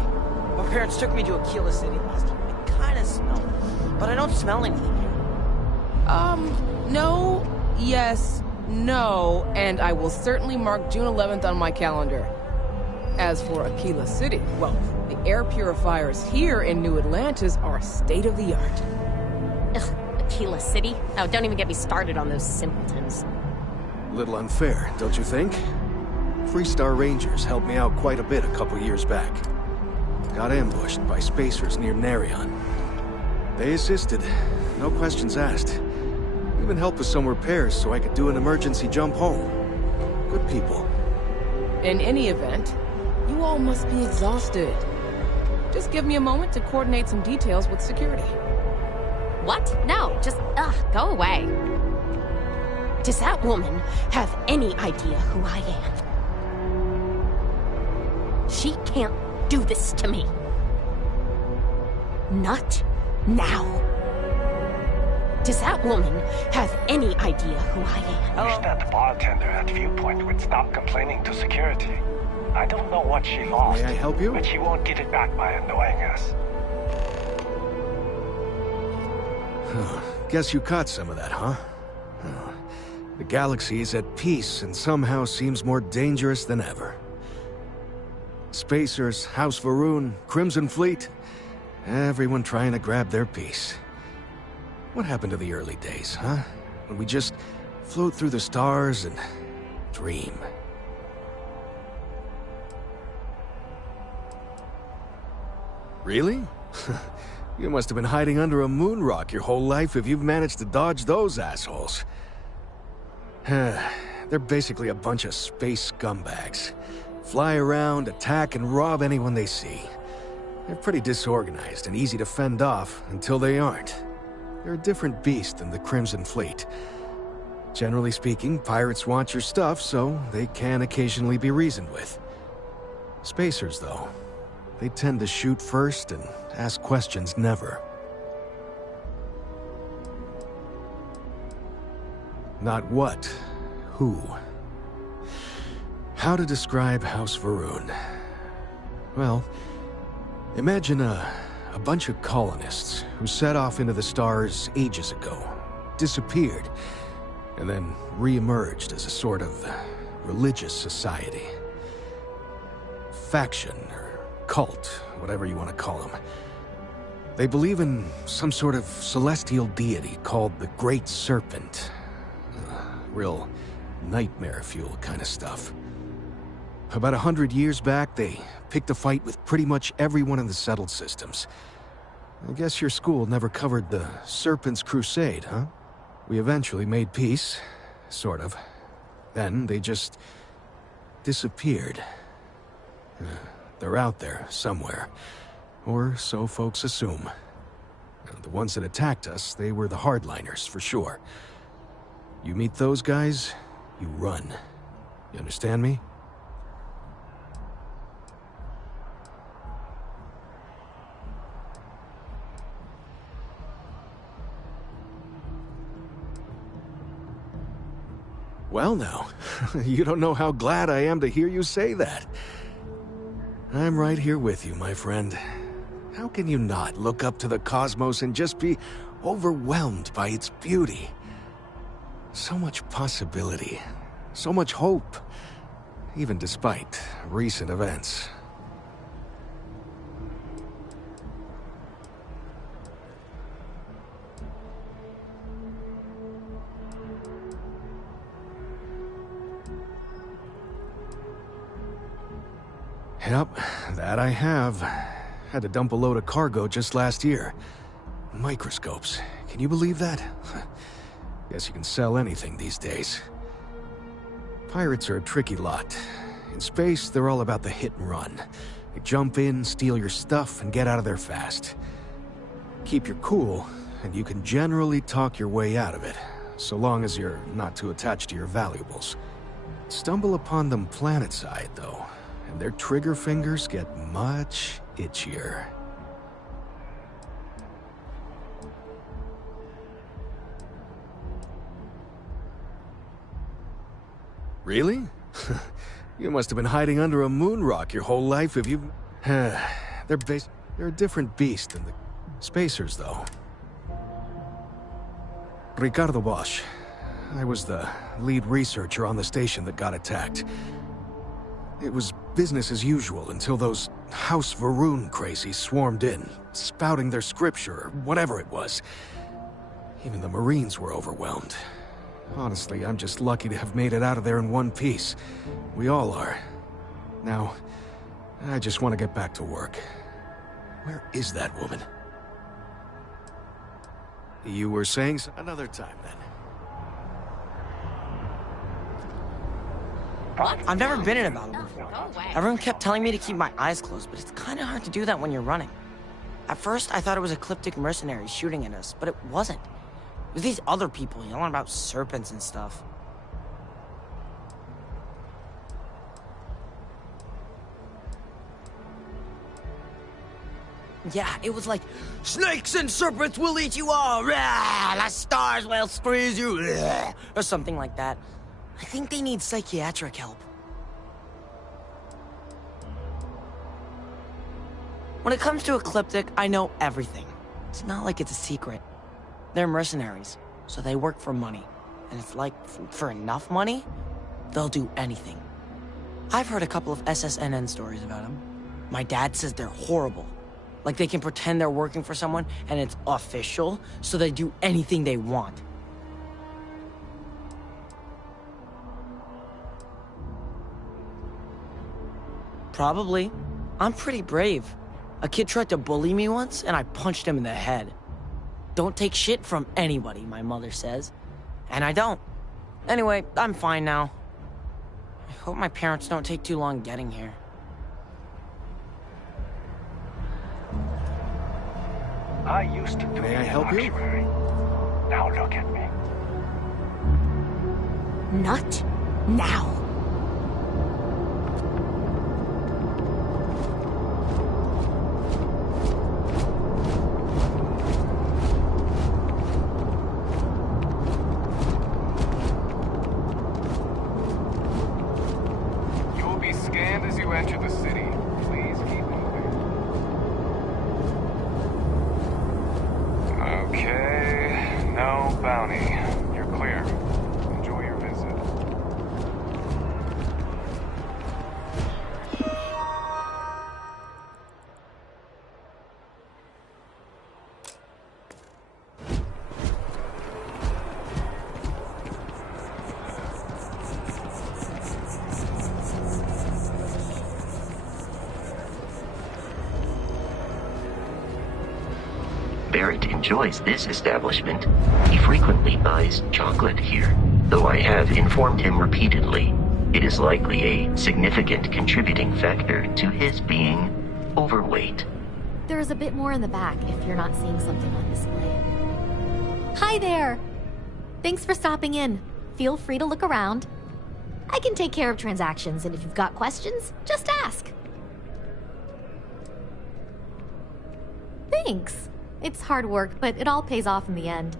My parents took me to Aquila City last year. It kinda snowed, but I don't smell anything here. No, yes, no, and I will certainly mark June 11th on my calendar. As for Aquila City, well, the air purifiers here in New Atlantis are state-of-the-art. Ugh, Aquila City? Oh, don't even get me started on those simpletons. Little unfair, don't you think? Freestar Rangers helped me out quite a bit a couple years back. Got ambushed by spacers near Narion. They assisted, no questions asked. Even helped with some repairs so I could do an emergency jump home. Good people. In any event, you all must be exhausted. Just give me a moment to coordinate some details with security. What? No, just, go away. Does that woman have any idea who I am? She can't do this to me. Not now. Does that woman have any idea who I am? Wish that bartender at Viewpoint would stop complaining to security. I don't know what she lost. May I help you? But she won't get it back by annoying us. Guess you caught some of that, huh? The galaxy is at peace and somehow seems more dangerous than ever. Spacers, House Varun, Crimson Fleet, everyone trying to grab their piece. What happened to the early days, huh? When we just float through the stars and dream. Really? You must have been hiding under a moon rock your whole life if you've managed to dodge those assholes. They're basically a bunch of space scumbags. Fly around, attack, and rob anyone they see. They're pretty disorganized and easy to fend off until they aren't. They're a different beast than the Crimson Fleet. Generally speaking, pirates want your stuff, so they can occasionally be reasoned with. Spacers, though, they tend to shoot first and ask questions never. Not what, who. How to describe House Varun? Well, imagine a bunch of colonists who set off into the stars ages ago, disappeared, and then re-emerged as a sort of religious society. Faction, or cult, whatever you want to call them. They believe in some sort of celestial deity called the Great Serpent. Real nightmare fuel kind of stuff. About 100 years back, they picked a fight with pretty much everyone in the settled systems. I guess your school never covered the Serpent's Crusade, huh? We eventually made peace, sort of. Then they just disappeared. They're out there, somewhere. Or so folks assume. The ones that attacked us, they were the hardliners, for sure. You meet those guys, you run. You understand me? Well now, you don't know how glad I am to hear you say that. I'm right here with you, my friend. How can you not look up to the cosmos and just be overwhelmed by its beauty? So much possibility, so much hope, even despite recent events. Yep, that I have. Had to dump a load of cargo just last year. Microscopes. Can you believe that? Guess you can sell anything these days. Pirates are a tricky lot. In space, they're all about the hit and run. They jump in, steal your stuff, and get out of there fast. Keep your cool, and you can generally talk your way out of it, so long as you're not too attached to your valuables. Stumble upon them planetside, though, and their trigger fingers get much itchier. Really? You must have been hiding under a moon rock your whole life if you... They're a different beast than the spacers, though. Ricardo Bosch. I was the lead researcher on the station that got attacked. It was business as usual until those House Varun crazies swarmed in, spouting their scripture or whatever it was. Even the Marines were overwhelmed. Honestly, I'm just lucky to have made it out of there in one piece. We all are. Now, I just want to get back to work. Where is that woman? You were saying so? Another time, then. I've never been in a battle before. Everyone kept telling me to keep my eyes closed, but it's kind of hard to do that when you're running. At first, I thought it was ecliptic mercenaries shooting at us, but it wasn't. It was these other people yelling about serpents and stuff. Yeah, it was like, snakes and serpents will eat you all, rah, the stars will squeeze you, rah, or something like that. I think they need psychiatric help. When it comes to Ecliptic, I know everything. It's not like it's a secret. They're mercenaries, so they work for money. And it's like, for enough money, they'll do anything. I've heard a couple of SSNN stories about them. My dad says they're horrible. Like they can pretend they're working for someone and it's official, so they do anything they want. Probably. I'm pretty brave. A kid tried to bully me once, and I punched him in the head. Don't take shit from anybody, my mother says. And I don't. Anyway, I'm fine now. I hope my parents don't take too long getting here. I used to do May I help you? Now look at me. Not now. You will be scanned as you enter the city. Please keep moving. Okay, no bounty. You're clear. Enjoy your visit. Barrett enjoys this establishment. He frequently buys chocolate here, though I have informed him repeatedly it is likely a significant contributing factor to his being overweight. There's a bit more in the back if you're not seeing something on display. Hi there! Thanks for stopping in. Feel free to look around. I can take care of transactions, and if you've got questions, just ask. Thanks. It's hard work, but it all pays off in the end.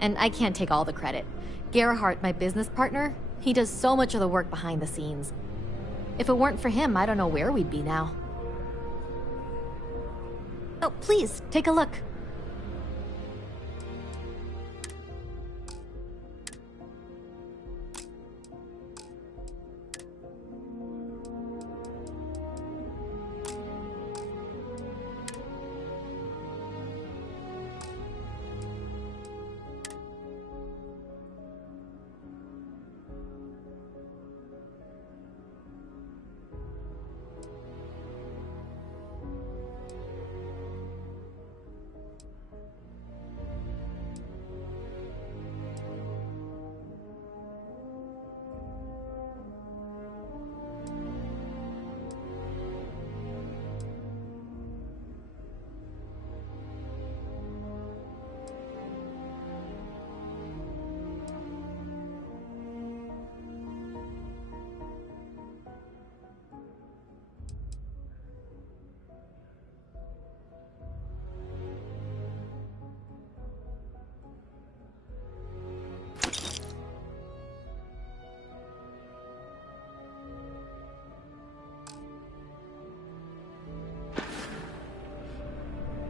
And I can't take all the credit. Gerhardt, my business partner, he does so much of the work behind the scenes. If it weren't for him, I don't know where we'd be now. Oh, please, take a look.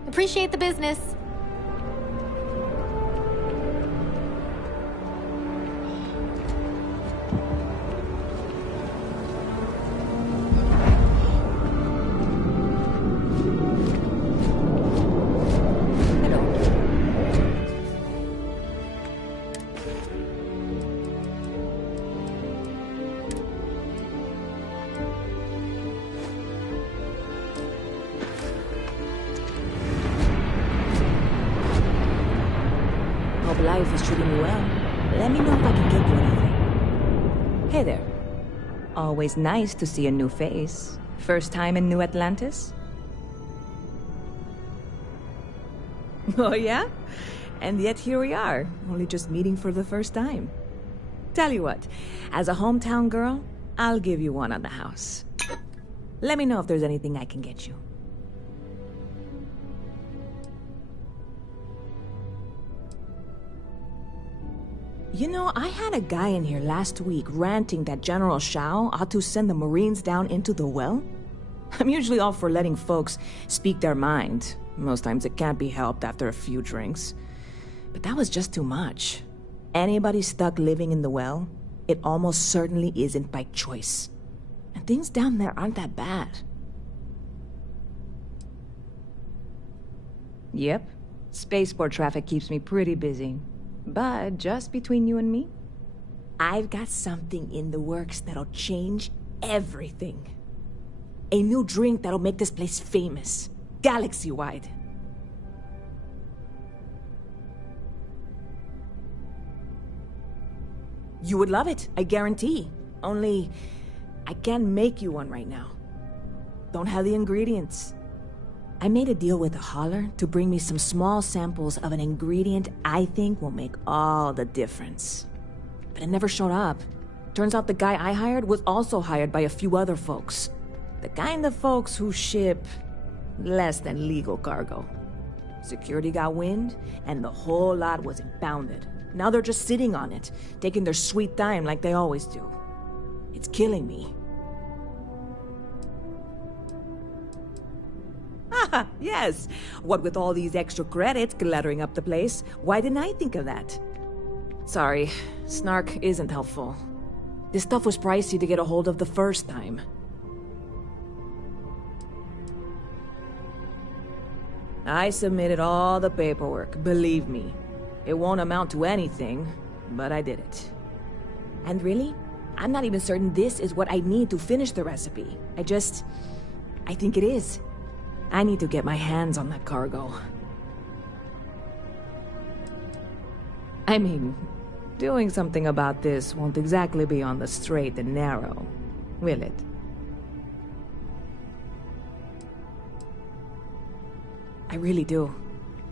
Appreciate the business. Life is treating you well. Let me know if I can get you anything. Hey there. Always nice to see a new face. First time in New Atlantis? Oh yeah? And yet here we are, only just meeting for the first time. Tell you what, as a hometown girl, I'll give you one on the house. Let me know if there's anything I can get you. You know, I had a guy in here last week ranting that General Shao ought to send the Marines down into the well. I'm usually all for letting folks speak their mind. Most times it can't be helped after a few drinks. But that was just too much. Anybody stuck living in the well, it almost certainly isn't by choice. And things down there aren't that bad. Yep. Spaceport traffic keeps me pretty busy. But just between you and me, I've got something in the works that'll change everything. A new drink that'll make this place famous, galaxy-wide. You would love it, I guarantee. Only, I can't make you one right now. Don't have the ingredients. I made a deal with a hauler to bring me some small samples of an ingredient I think will make all the difference. but it never showed up. Turns out the guy I hired was also hired by a few other folks. The kind of folks who ship less than legal cargo. Security got wind, and the whole lot was impounded. Now they're just sitting on it, taking their sweet time like they always do. It's killing me. Ah, yes! What with all these extra credits cluttering up the place, why didn't I think of that? Sorry, snark isn't helpful. This stuff was pricey to get a hold of the first time. I submitted all the paperwork, believe me. It won't amount to anything, but I did it. And really, I'm not even certain this is what I need to finish the recipe. I think it is. I need to get my hands on that cargo. I mean, doing something about this won't exactly be on the straight and narrow, will it? I really do.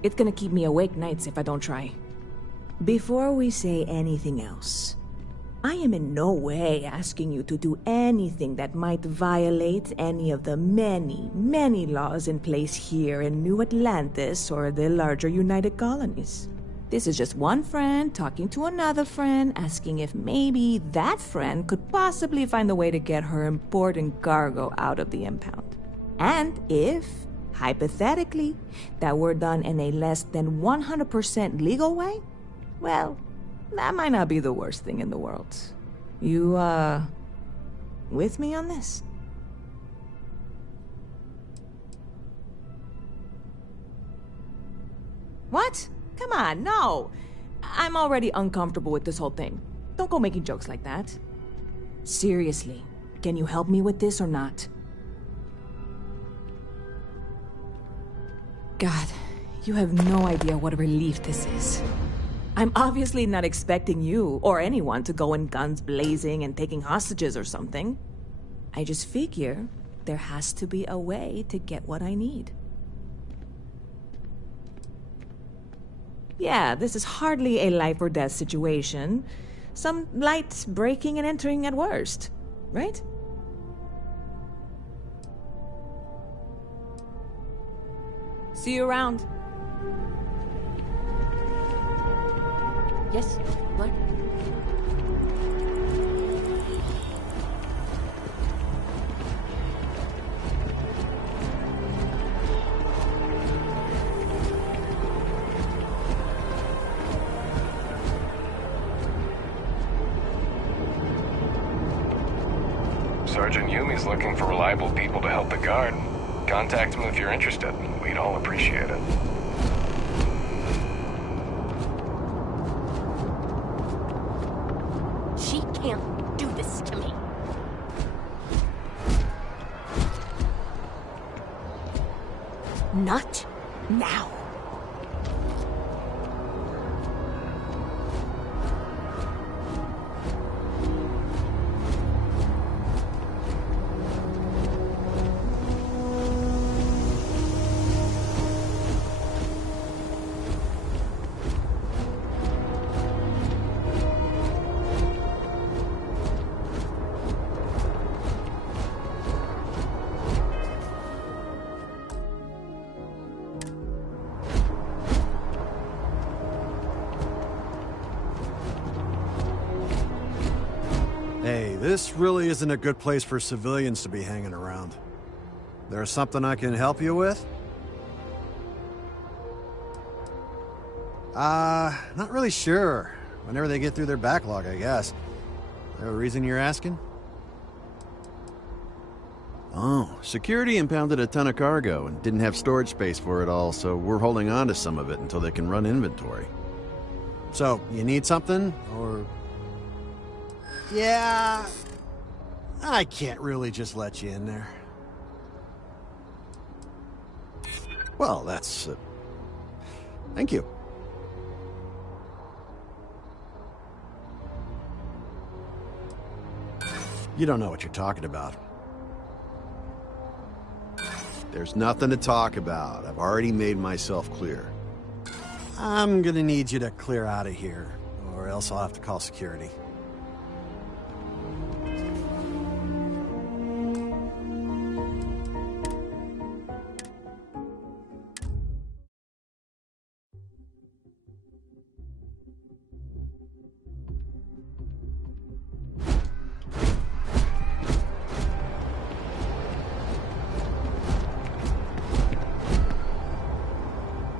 It's gonna keep me awake nights if I don't try. Before we say anything else, I am in no way asking you to do anything that might violate any of the many, many laws in place here in New Atlantis or the larger United Colonies. This is just one friend talking to another friend, asking if maybe that friend could possibly find a way to get her important cargo out of the impound. And if, hypothetically, that were done in a less than 100% legal way, well, that might not be the worst thing in the world. You, with me on this? What? Come on, no! I'm already uncomfortable with this whole thing. Don't go making jokes like that. Seriously, can you help me with this or not? God, you have no idea what a relief this is. I'm obviously not expecting you or anyone to go in guns blazing and taking hostages or something. I just figure there has to be a way to get what I need. Yeah, this is hardly a life or death situation. Some light breaking and entering at worst, right? See you around. Yes, what? Sergeant Yumi's looking for reliable people to help the guard. Contact him if you're interested. We'd all appreciate it. She can't do this to me. Not now. Hey, this really isn't a good place for civilians to be hanging around. There's something I can help you with? Not really sure. Whenever they get through their backlog, I guess. Is there a reason you're asking? Oh, security impounded a ton of cargo and didn't have storage space for it all, so we're holding on to some of it until they can run inventory. So, you need something, or... Yeah... I can't really just let you in there. Well, that's... Thank you. You don't know what you're talking about. There's nothing to talk about. I've already made myself clear. I'm gonna need you to clear out of here, or else I'll have to call security.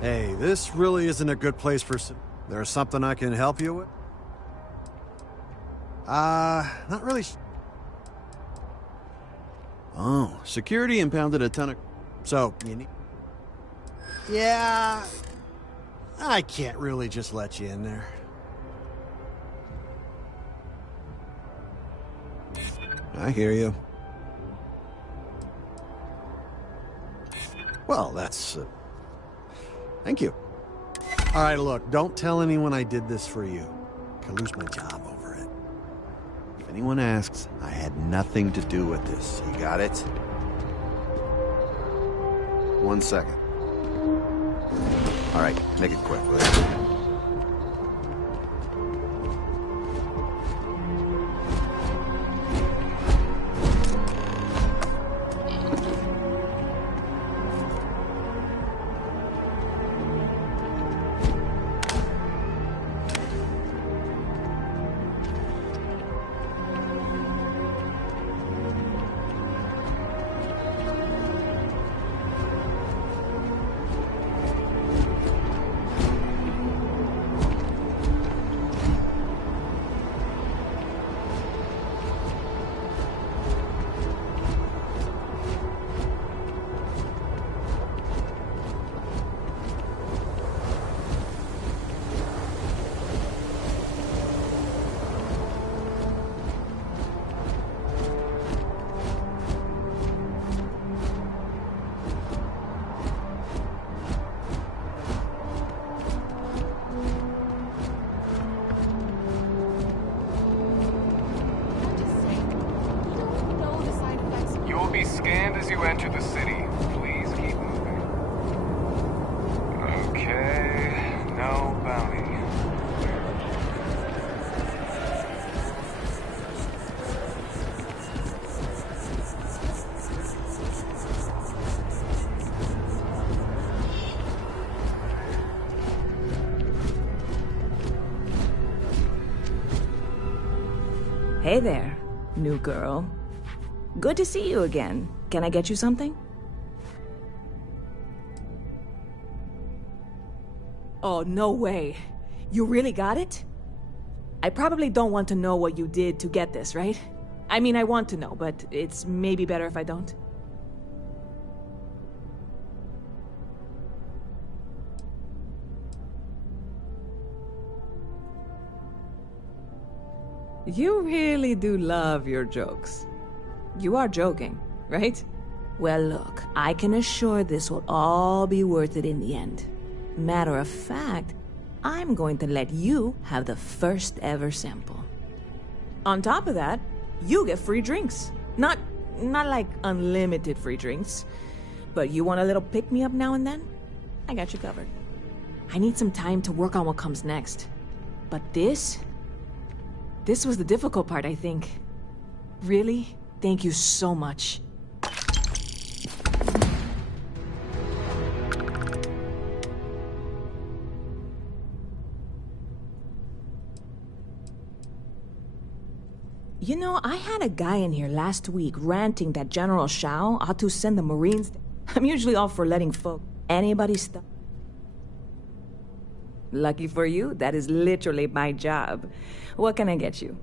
Hey, this really isn't a good place for There's something I can help you with? Not really. Oh, security impounded a ton of... So, you need... Yeah... I can't really just let you in there. I hear you. Well, that's... Thank you. All right, look, don't tell anyone I did this for you. I could lose my job over it. If anyone asks, I had nothing to do with this. You got it? 1 second. All right, make it quick, will you? Be scanned as you enter the city. Please keep moving. Okay, no bounty. Hey there, new girl. Good to see you again. Can I get you something? Oh, no way. You really got it? I probably don't want to know what you did to get this, right? I mean, I want to know, but it's maybe better if I don't. You really do love your jokes. You are joking, right? Well, look, I can assure this will all be worth it in the end. Matter of fact, I'm going to let you have the first ever sample. On top of that, you get free drinks. Not like unlimited free drinks, but you want a little pick-me-up now and then? I got you covered. I need some time to work on what comes next. But this was the difficult part, I think. Really? Thank you so much. You know, I had a guy in here last week ranting that General Shao ought to send the Marines... I'm usually all for letting anybody stop. Lucky for you, that is literally my job. What can I get you?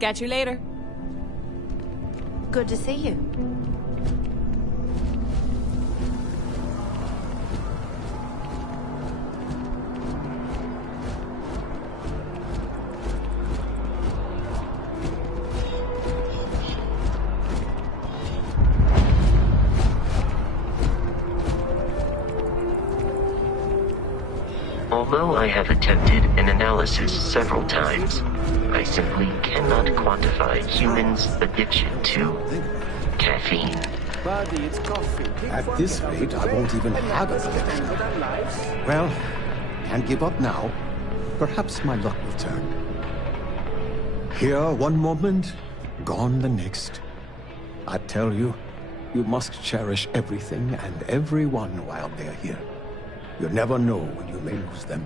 Catch you later. Good to see you. Although I have attempted an analysis several times, I simply cannot quantify humans' addiction to caffeine. Buddy, it's coffee. At this rate, I won't even have a collection. Well, can't give up now. Perhaps my luck will turn. Here one moment, gone the next. I tell you, you must cherish everything and everyone while they're here. You never know when you may lose them.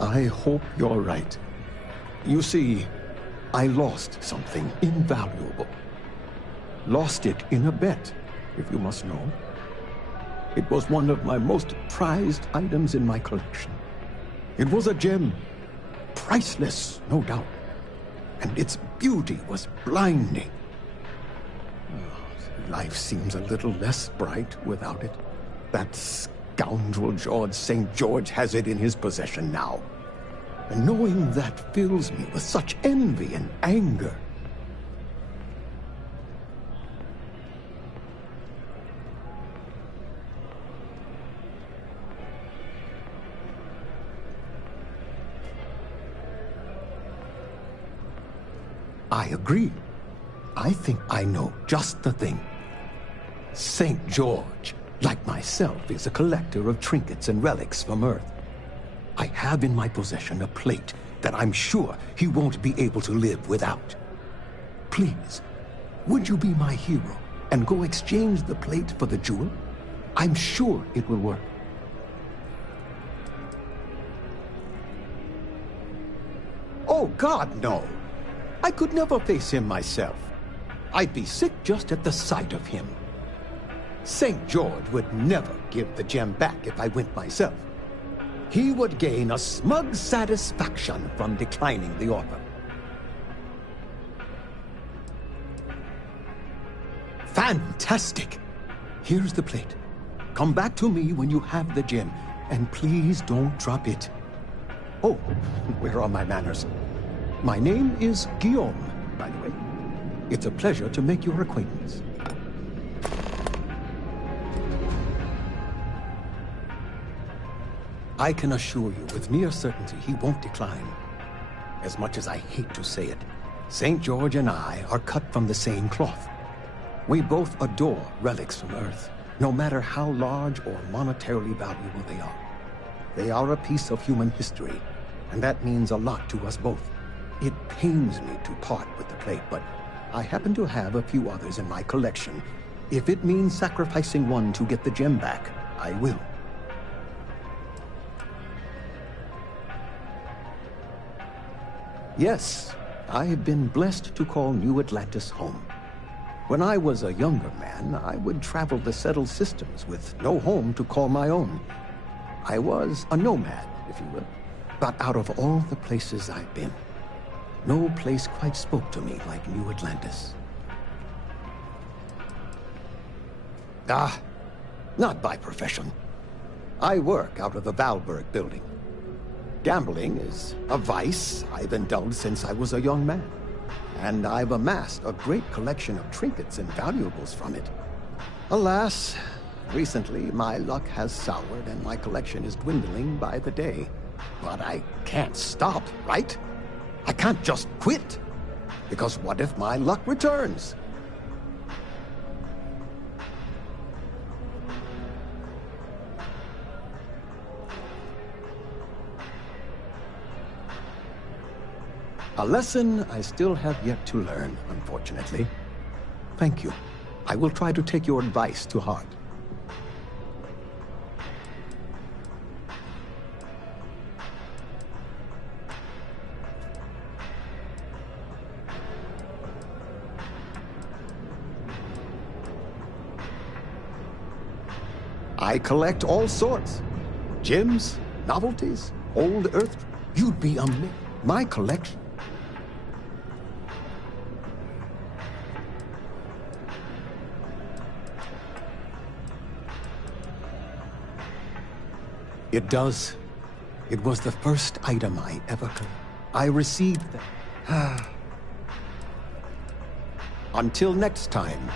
I hope you're right. You see, I lost something invaluable. Lost it in a bet, if you must know. It was one of my most prized items in my collection. It was a gem, priceless, no doubt. And its beauty was blinding. Life seems a little less bright without it. That scoundrel George St. George has it in his possession now. And knowing that fills me with such envy and anger. I agree. I think I know just the thing. St. George, like myself, is a collector of trinkets and relics from Earth. I have in my possession a plate that I'm sure he won't be able to live without. Please, would you be my hero and go exchange the plate for the jewel? I'm sure it will work. Oh, God, no. I could never face him myself. I'd be sick just at the sight of him. St. George would never give the gem back if I went myself. He would gain a smug satisfaction from declining the offer. Fantastic! Here's the plate. Come back to me when you have the gem, and please don't drop it. Oh, where are my manners? My name is Guillaume, by the way. It's a pleasure to make your acquaintance. I can assure you with near certainty he won't decline. As much as I hate to say it, St. George and I are cut from the same cloth. We both adore relics from Earth, no matter how large or monetarily valuable they are. They are a piece of human history, and that means a lot to us both. It pains me to part with the plate, but I happen to have a few others in my collection. If it means sacrificing one to get the gem back, I will. Yes, I've been blessed to call New Atlantis home. When I was a younger man, I would travel the settled systems with no home to call my own. I was a nomad, if you will. But out of all the places I've been, no place quite spoke to me like New Atlantis. Not by profession. I work out of the Valberg building. Gambling is a vice I've indulged since I was a young man, and I've amassed a great collection of trinkets and valuables from it. Alas, recently my luck has soured and my collection is dwindling by the day. But I can't stop, right? I can't just quit, because what if my luck returns? A lesson I still have yet to learn, unfortunately. Thank you. I will try to take your advice to heart. I collect all sorts. Gems, novelties, old Earth. You'd be amazed. My collection. It does. It was the first item I ever collected. I received them. Until next time.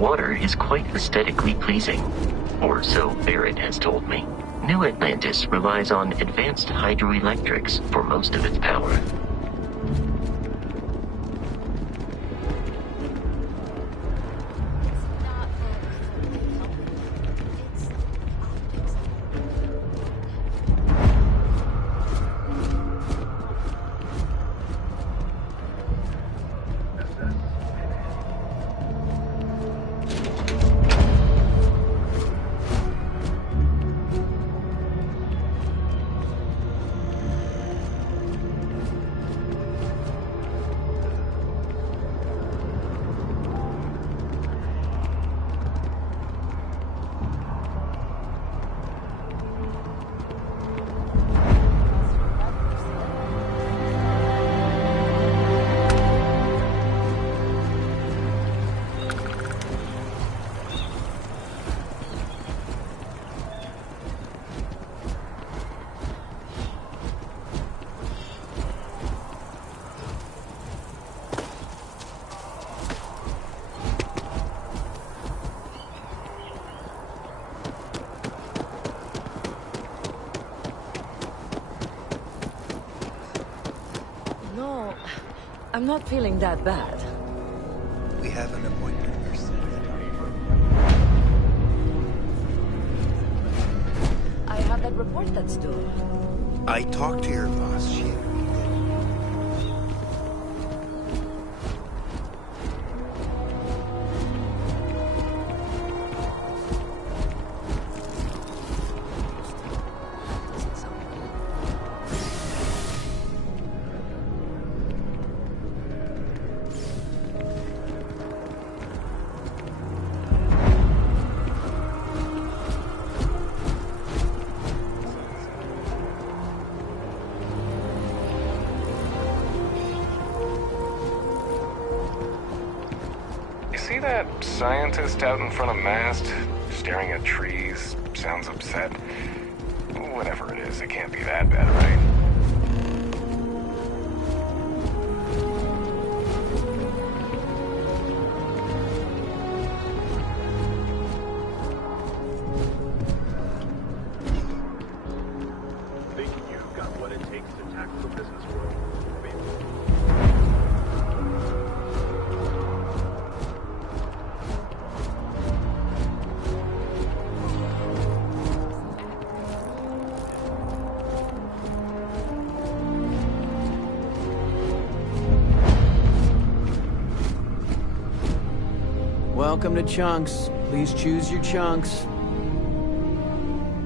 water is quite aesthetically pleasing. Or so Barrett has told me. New Atlantis relies on advanced hydroelectrics for most of its power. No, I'm not feeling that bad. We have an appointment. I have that report that's due. I talked to your boss. She agreed. See that scientist out in front of mast, staring at trees, sounds upset? Whatever it is, it can't be that bad, right? Think you've got what it takes to tackle the business world? Welcome to Chunks. Please choose your chunks.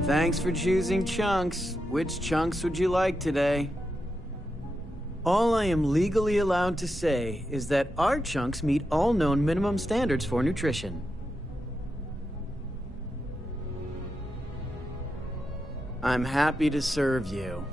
Thanks for choosing Chunks. Which chunks would you like today? All I am legally allowed to say is that our chunks meet all known minimum standards for nutrition. I'm happy to serve you.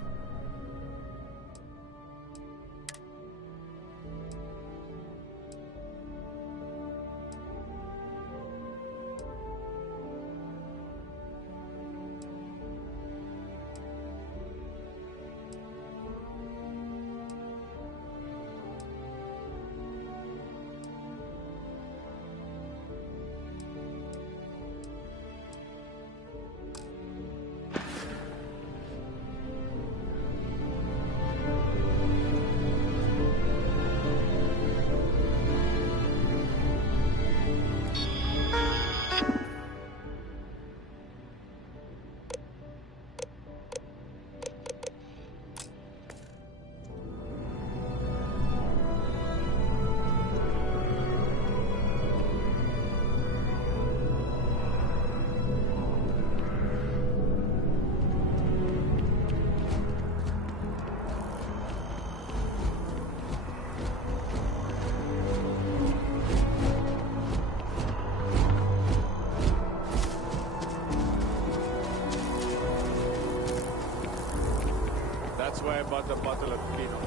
That's why I bought a bottle of Pinot.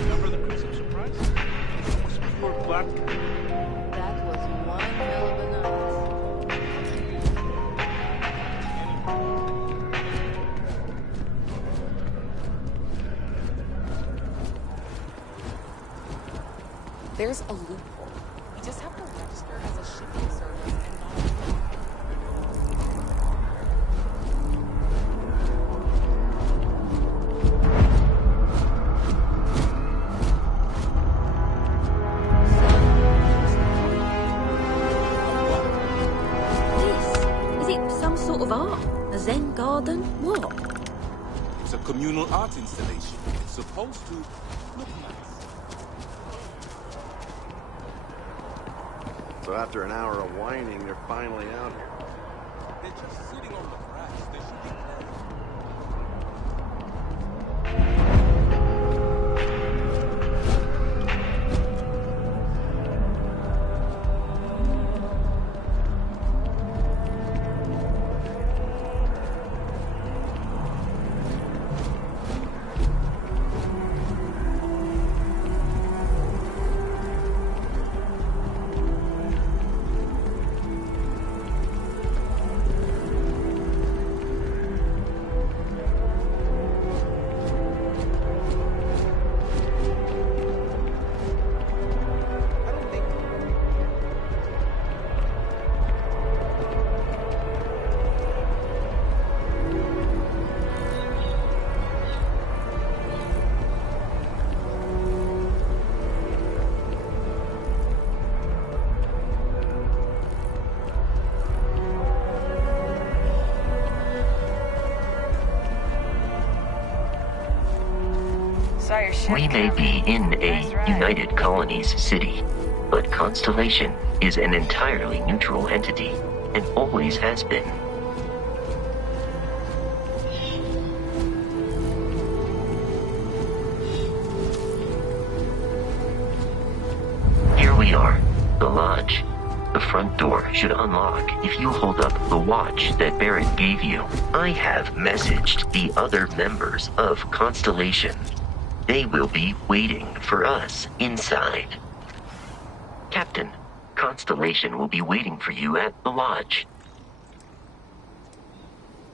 Remember the Christmas surprise? It was pure black. That was one hell of a night. There's a loophole. You just have to register as a shipping service and not Is it some sort of art? A Zen garden? What? It's a communal art installation. It's supposed to look nice. So after an hour of whining, they're finally out here. They're just sitting on the grass. They should be playing. We may be in a United Colonies city, but Constellation is an entirely neutral entity, and always has been. Here we are, the lodge. The front door should unlock if you hold up the watch that Barrett gave you. I have messaged the other members of Constellation. They will be waiting for us inside. Captain, Constellation will be waiting for you at the lodge.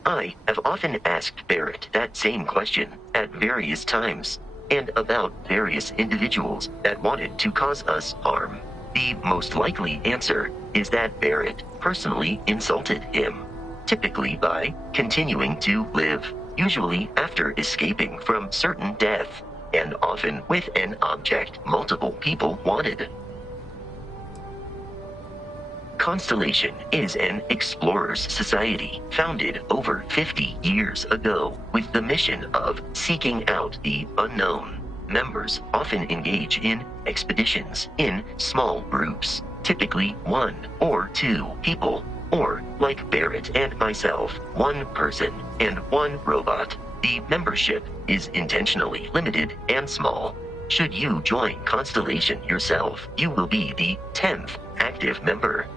I have often asked Barrett that same question at various times, and about various individuals that wanted to cause us harm. The most likely answer is that Barrett personally insulted him, typically by continuing to live, usually after escaping from certain death, and often with an object multiple people wanted. Constellation is an explorers society founded over 50 years ago with the mission of seeking out the unknown. Members often engage in expeditions in small groups, typically 1 or 2 people, or like Barrett and myself, 1 person and 1 robot. The membership is intentionally limited and small. Should you join Constellation yourself, you will be the 10th active member.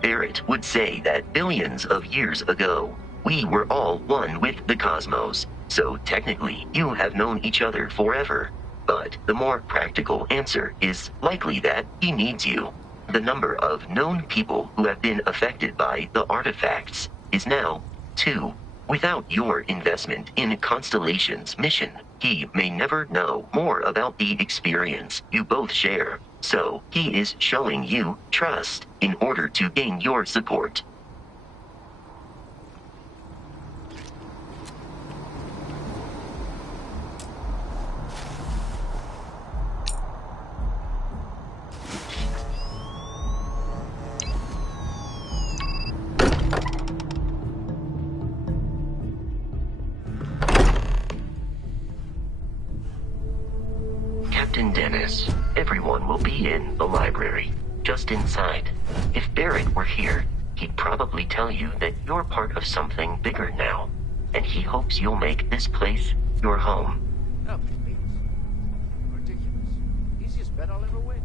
Barrett would say that billions of years ago, we were all one with the cosmos, so technically you have known each other forever. But the more practical answer is likely that he needs you. The number of known people who have been affected by the artifacts is now 2. Without your investment in Constellation's mission, he may never know more about the experience you both share. So, he is showing you trust in order to gain your support. Captain Dennis, everyone will be in the library, just inside. If Barrett were here, he'd probably tell you that you're part of something bigger now, and he hopes you'll make this place your home. Oh, please. Ridiculous. Easiest bet I'll ever win.